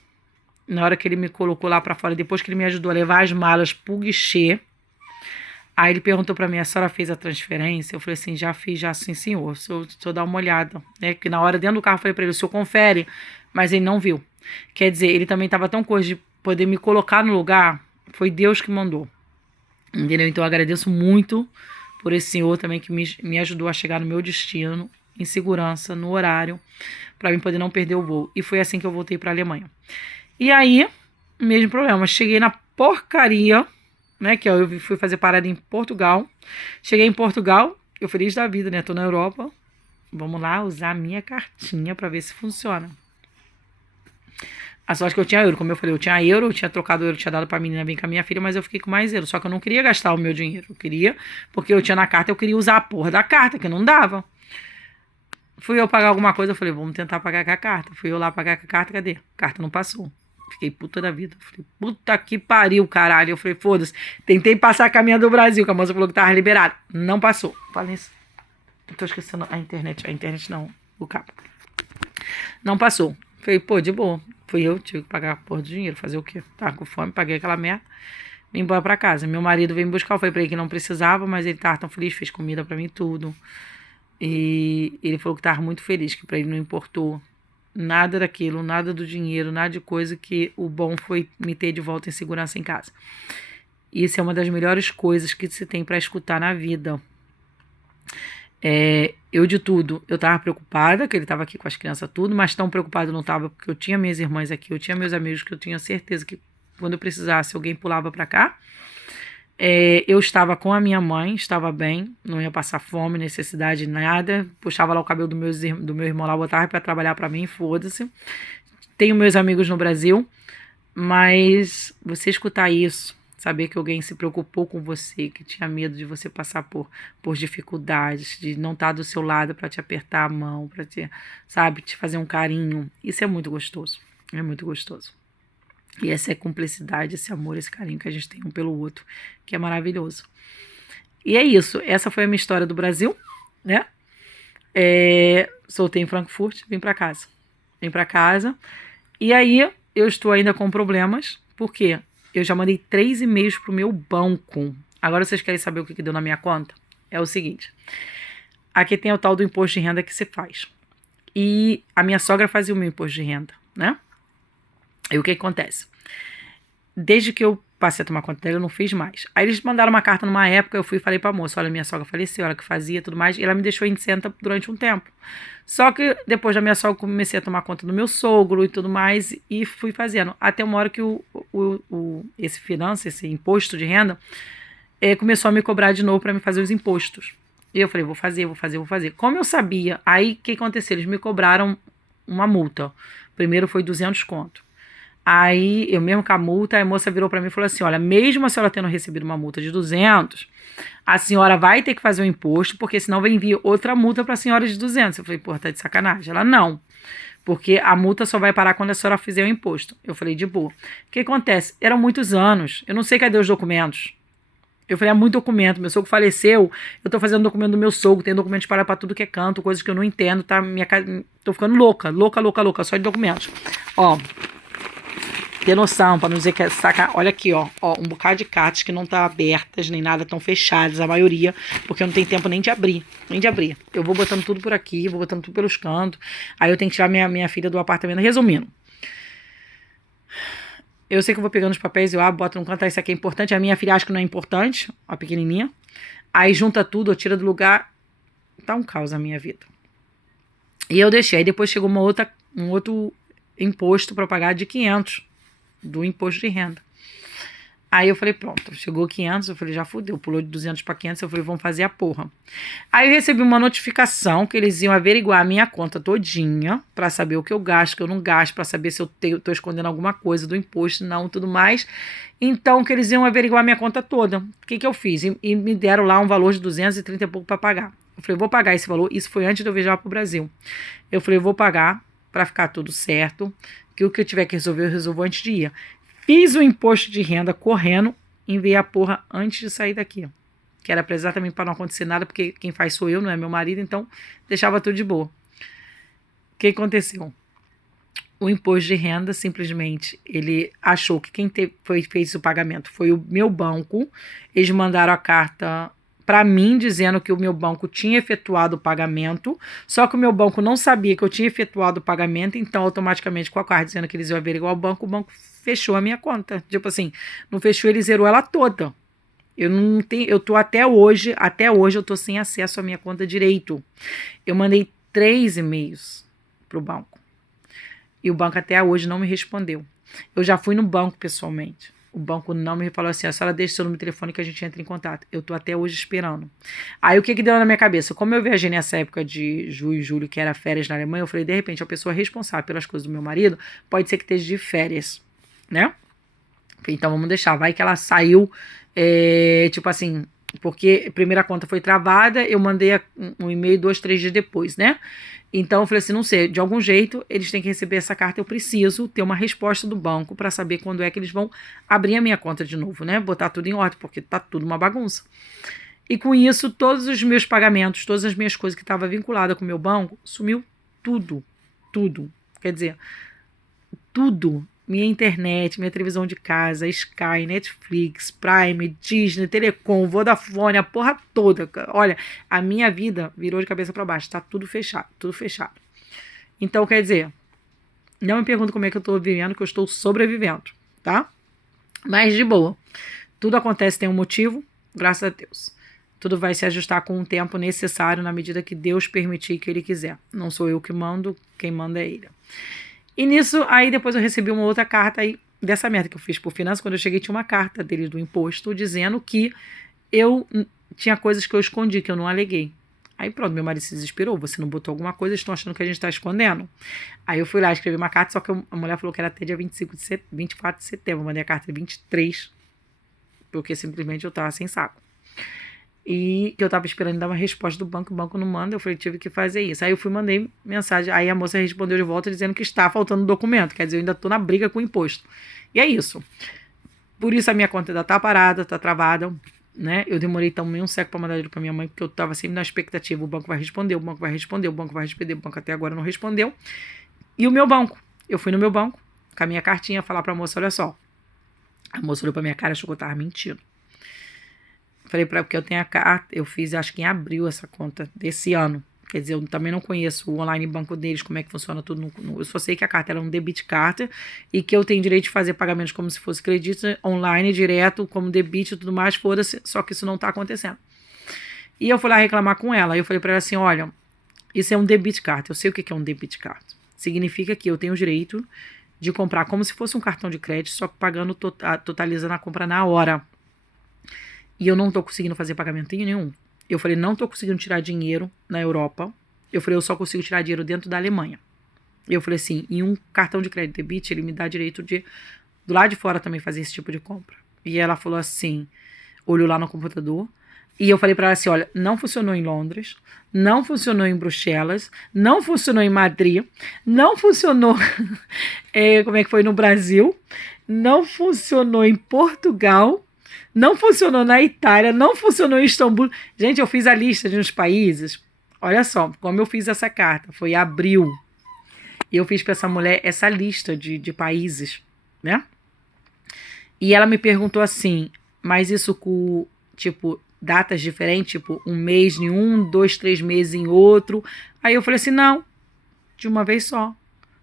Na hora que ele me colocou lá pra fora, depois que ele me ajudou a levar as malas pro guichê, aí ele perguntou pra mim, a senhora fez a transferência? Eu falei assim, já fiz, já sim, senhor. Se eu dar uma olhada. Que na hora, dentro do carro, eu falei pra ele, o senhor confere, mas ele não viu. Quer dizer, ele também tava tão coisa de poder me colocar no lugar, foi Deus que mandou. Entendeu? Então eu agradeço muito por esse senhor também que me ajudou a chegar no meu destino, em segurança, no horário, para mim poder não perder o voo. E foi assim que eu voltei para a Alemanha. E aí, mesmo problema, cheguei na porcaria, né, que eu fui fazer parada em Portugal. Cheguei em Portugal, eu feliz da vida, né, tô na Europa. Vamos lá usar a minha cartinha para ver se funciona. A sorte que eu tinha euro, como eu falei, eu tinha euro, eu tinha trocado euro, tinha dado pra menina vir com a minha filha, mas eu fiquei com mais euro. Só que eu não queria gastar o meu dinheiro, eu queria, porque eu tinha na carta, eu queria usar a porra da carta, que não dava. Fui eu pagar alguma coisa, eu falei, vamos tentar pagar com a carta. Fui eu lá pagar com a carta, cadê? A carta não passou. Fiquei puta da vida. Falei, puta que pariu, caralho. Eu falei, foda-se. Tentei passar a caminha do Brasil, que a moça falou que tava liberada. Não passou. Falei isso. Eu tô esquecendo a internet não, o cabo. Não passou. Falei, pô, de boa. Fui eu, tive que pagar a porra do dinheiro. Fazer o quê? Tava com fome, paguei aquela merda. Vim embora pra casa. Meu marido veio me buscar. Eu falei pra ele que não precisava, mas ele tava tão feliz, fez comida pra mim, tudo. E ele falou que tava muito feliz, que pra ele não importou nada daquilo, nada do dinheiro, nada de coisa, que o bom foi me ter de volta em segurança em casa. Isso é uma das melhores coisas que se tem pra escutar na vida. Eu de tudo, eu tava preocupada, que ele tava aqui com as crianças tudo, mas tão preocupada eu não tava, porque eu tinha minhas irmãs aqui, eu tinha meus amigos, que eu tinha certeza que quando eu precisasse alguém pulava pra cá. Eu estava com a minha mãe, estava bem, não ia passar fome, necessidade, nada. Puxava lá o cabelo do meu irmão lá, botava para trabalhar para mim, foda-se. Tenho meus amigos no Brasil, mas você escutar isso, saber que alguém se preocupou com você, que tinha medo de você passar por dificuldades, de não estar do seu lado para te apertar a mão, para te, sabe, te fazer um carinho, isso é muito gostoso, é muito gostoso. E essa é a cumplicidade, esse amor, esse carinho que a gente tem um pelo outro, que é maravilhoso. E é isso, essa foi a minha história do Brasil, né? Soltei em Frankfurt, vim pra casa. Vim pra casa, e aí eu estou ainda com problemas, porque eu já mandei 3 e-mails pro meu banco. Agora vocês querem saber o que deu na minha conta? É o seguinte, aqui tem o tal do imposto de renda que se faz. E a minha sogra fazia o meu imposto de renda, né? E o que acontece? Desde que eu passei a tomar conta dela, eu não fiz mais. Aí eles mandaram uma carta numa época, eu fui e falei pra moça, olha, minha sogra faleceu, ela que fazia tudo mais, e ela me deixou isenta durante um tempo. Só que depois da minha sogra, comecei a tomar conta do meu sogro e tudo mais, e fui fazendo. Até uma hora que esse imposto de renda, começou a me cobrar de novo para me fazer os impostos. E eu falei, vou fazer. Como eu sabia, aí o que aconteceu? Eles me cobraram uma multa. Primeiro foi 200 conto. Aí, eu mesmo com a multa, a moça virou pra mim e falou assim, olha, mesmo a senhora tendo recebido uma multa de 200, a senhora vai ter que fazer o imposto, porque senão vai enviar outra multa pra senhora de 200. Eu falei, pô, tá de sacanagem. Ela, não, porque a multa só vai parar quando a senhora fizer o imposto. Eu falei, de boa. O que acontece? Eram muitos anos, eu não sei cadê os documentos. Eu falei, muito documento, meu sogro faleceu, eu tô fazendo documento do meu sogro, tem documento de parar pra tudo que é canto, coisas que eu não entendo, tá? Tô ficando louca, só de documentos. Ó, ter noção, para não dizer que é sacar. Olha aqui, ó, um bocado de cartas que não tá abertas, nem nada, tão fechadas, a maioria, porque eu não tenho tempo nem de abrir. Eu vou botando tudo por aqui, vou botando tudo pelos cantos. Aí eu tenho que tirar minha filha do apartamento. Resumindo, eu sei que eu vou pegando os papéis, eu boto no canto, isso aqui é importante. A minha filha acha que não é importante, a pequenininha. Aí junta tudo, eu tiro do lugar. Tá um caos a minha vida. E eu deixei. Aí depois chegou um outro imposto para pagar de 500 do imposto de renda. Aí eu falei, pronto, chegou 500, eu falei, já fudeu, pulou de 200 para 500, eu falei, vamos fazer a porra. Aí eu recebi uma notificação que eles iam averiguar a minha conta todinha, para saber o que eu gasto, o que eu não gasto, para saber se eu tô escondendo alguma coisa do imposto, não, tudo mais. Então, que eles iam averiguar a minha conta toda. O que eu fiz? E me deram lá um valor de 230 e pouco para pagar. Eu falei, vou pagar esse valor, isso foi antes de eu viajar pro Brasil. Eu falei, vou pagar para ficar tudo certo, que o que eu tiver que resolver, eu resolvo antes de ir. Fiz o imposto de renda correndo, enviei a porra antes de sair daqui. Que era exatamente para não acontecer nada, porque quem faz sou eu, não é meu marido, então deixava tudo de boa. O que aconteceu? O imposto de renda, simplesmente, ele achou que quem fez o pagamento foi o meu banco. Eles mandaram a carta para mim, dizendo que o meu banco tinha efetuado o pagamento, só que o meu banco não sabia que eu tinha efetuado o pagamento, então automaticamente com a carta dizendo que eles iam averiguar o banco fechou a minha conta. Tipo assim, não fechou, ele zerou ela toda. Eu tô até hoje eu tô sem acesso à minha conta direito. Eu mandei 3 e-mails pro banco. E o banco até hoje não me respondeu. Eu já fui no banco pessoalmente. O banco não me falou assim, a senhora deixa seu número de telefone que a gente entra em contato. Eu tô até hoje esperando. Aí o que deu na minha cabeça? Como eu viajei nessa época de junho e julho, que era férias na Alemanha, eu falei, de repente, a pessoa responsável pelas coisas do meu marido pode ser que esteja de férias, né? Então vamos deixar. Vai que ela saiu, tipo assim, porque a primeira conta foi travada, eu mandei um e-mail 2, 3 dias depois, né? Então eu falei assim, não sei, de algum jeito eles têm que receber essa carta, eu preciso ter uma resposta do banco para saber quando é que eles vão abrir a minha conta de novo, né? Botar tudo em ordem, porque tá tudo uma bagunça. E com isso, todos os meus pagamentos, todas as minhas coisas que estavam vinculadas com o meu banco, sumiu tudo. Quer dizer, tudo. Minha internet, minha televisão de casa, Sky, Netflix, Prime, Disney, Telecom, Vodafone, a porra toda. Olha, a minha vida virou de cabeça para baixo. Tá tudo fechado, tudo fechado. Então, quer dizer, não me pergunta como é que eu tô vivendo, que eu estou sobrevivendo, tá? Mas de boa. Tudo acontece, tem um motivo, graças a Deus. Tudo vai se ajustar com o tempo necessário, na medida que Deus permitir que Ele quiser. Não sou eu que mando, quem manda é Ele. E nisso, aí depois eu recebi uma outra carta aí, dessa merda que eu fiz por finanças. Quando eu cheguei, tinha uma carta deles do imposto dizendo que eu tinha coisas que eu escondi, que eu não aleguei. Aí pronto, meu marido se desesperou. Você não botou alguma coisa, estão achando que a gente está escondendo. Aí eu fui lá, escrevi uma carta, só que a mulher falou que era até dia 24 de setembro. Eu mandei a carta 23, porque simplesmente eu tava sem saco. E que eu tava esperando dar uma resposta do banco, o banco não manda, eu falei, tive que fazer isso. Aí eu fui, mandei mensagem, aí a moça respondeu de volta dizendo que está faltando documento, quer dizer, eu ainda tô na briga com o imposto. E é isso. Por isso a minha conta ainda tá parada, tá travada, né? Eu demorei também um século para mandar dinheiro pra minha mãe, porque eu tava sempre na expectativa, o banco vai responder, o banco vai responder, o banco vai responder, o banco até agora não respondeu. E o meu banco, eu fui no meu banco, com a minha cartinha, falar pra moça, olha só. A moça olhou pra minha cara e achou que eu tava mentindo. Falei para porque eu tenho a carta, eu fiz acho que em abril essa conta desse ano. Quer dizer, eu também não conheço o online banco deles, como é que funciona tudo. Eu só sei que a carta era um debit card e que eu tenho direito de fazer pagamentos como se fosse crédito online, direto, como debit e tudo mais, foda-se, só que isso não tá acontecendo. E eu fui lá reclamar com ela, e eu falei para ela assim, olha, isso é um debit card, eu sei o que é um debit card. Significa que eu tenho o direito de comprar como se fosse um cartão de crédito, só que pagando, totalizando a compra na hora. E eu não tô conseguindo fazer pagamento nenhum. Eu falei, não tô conseguindo tirar dinheiro na Europa. Eu falei, eu só consigo tirar dinheiro dentro da Alemanha. Eu falei assim, em um cartão de crédito debit, ele me dá direito de, do lado de fora também, fazer esse tipo de compra. E ela falou assim, olhou lá no computador. E eu falei pra ela assim, olha, não funcionou em Londres, não funcionou em Bruxelas, não funcionou em Madrid, não funcionou, como é que foi no Brasil, não funcionou em Portugal, não funcionou na Itália, não funcionou em Istambul. Gente, eu fiz a lista de uns países. Olha só, como eu fiz essa carta. Foi em abril. E eu fiz para essa mulher essa lista de países, né? E ela me perguntou assim, mas isso com, tipo, datas diferentes, tipo, um mês em um, 2, 3 meses em outro. Aí eu falei assim, não, de uma vez só.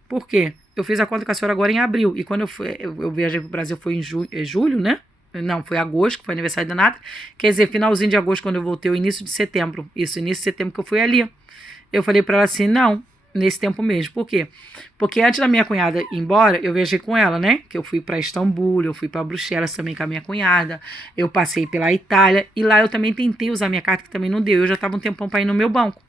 Por quê? Eu fiz a conta com a senhora agora em abril. E quando eu viajei pro Brasil foi em julho, né? Não, foi agosto, que foi aniversário da Nata. Quer dizer, finalzinho de agosto, quando eu voltei, o início de setembro. Isso, início de setembro que eu fui ali. Eu falei pra ela assim, não, nesse tempo mesmo. Por quê? Porque antes da minha cunhada ir embora, eu viajei com ela, né? Que eu fui pra Istambul, eu fui pra Bruxelas também com a minha cunhada. Eu passei pela Itália. E lá eu também tentei usar minha carta, que também não deu. Eu já tava um tempão pra ir no meu banco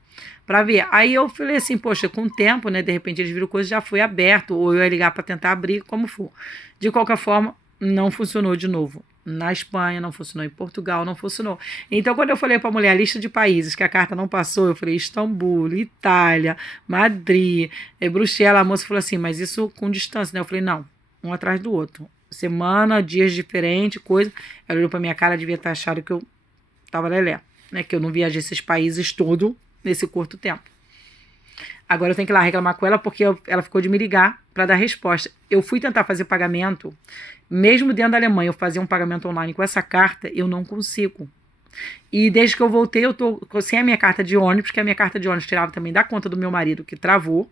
pra ver. Aí eu falei assim, poxa, com o tempo, né, de repente eles viram coisa, já foi aberto, ou eu ia ligar pra tentar abrir, como for. De qualquer forma, não funcionou de novo. Na Espanha, não funcionou em Portugal, não funcionou. Então, quando eu falei pra mulher a lista de países que a carta não passou, eu falei Istambul, Itália, Madrid, Bruxelas, a moça falou assim, mas isso com distância, né? Eu falei, não, um atrás do outro. Semana, dias diferentes, coisa. Ela olhou pra minha cara, devia estar achando que eu tava lelé, né? Que eu não viajei esses países todos nesse curto tempo. Agora eu tenho que ir lá reclamar com ela porque ela ficou de me ligar para dar resposta. Eu fui tentar fazer pagamento, mesmo dentro da Alemanha, eu fazia um pagamento online com essa carta, eu não consigo. E desde que eu voltei, eu tô sem a minha carta de ônibus, porque a minha carta de ônibus tirava também da conta do meu marido, que travou.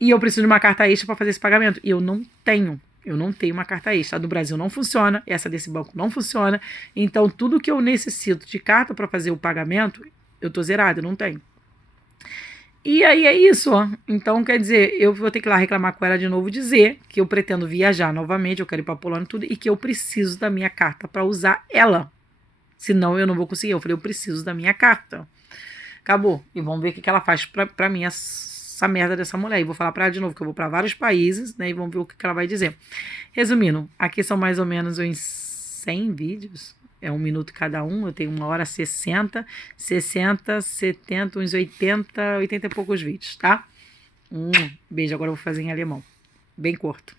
E eu preciso de uma carta extra para fazer esse pagamento. E eu não tenho. Eu não tenho uma carta extra. A do Brasil não funciona, essa desse banco não funciona. Então, tudo que eu necessito de carta para fazer o pagamento, eu tô zerada, eu não tenho. E aí é isso, ó. Então, quer dizer, eu vou ter que ir lá reclamar com ela de novo, dizer que eu pretendo viajar novamente, eu quero ir pra Polônia e tudo, e que eu preciso da minha carta para usar ela. Senão eu não vou conseguir. Eu falei, eu preciso da minha carta. Acabou. E vamos ver o que ela faz pra mim, essa merda dessa mulher. E vou falar pra ela de novo, que eu vou pra vários países, né? E vamos ver o que ela vai dizer. Resumindo, aqui são mais ou menos uns 100 vídeos. É 1 minuto cada um, eu tenho 1h60, 60, 70, uns 80 e poucos vídeos, tá? Beijo, agora eu vou fazer em alemão. Bem curto.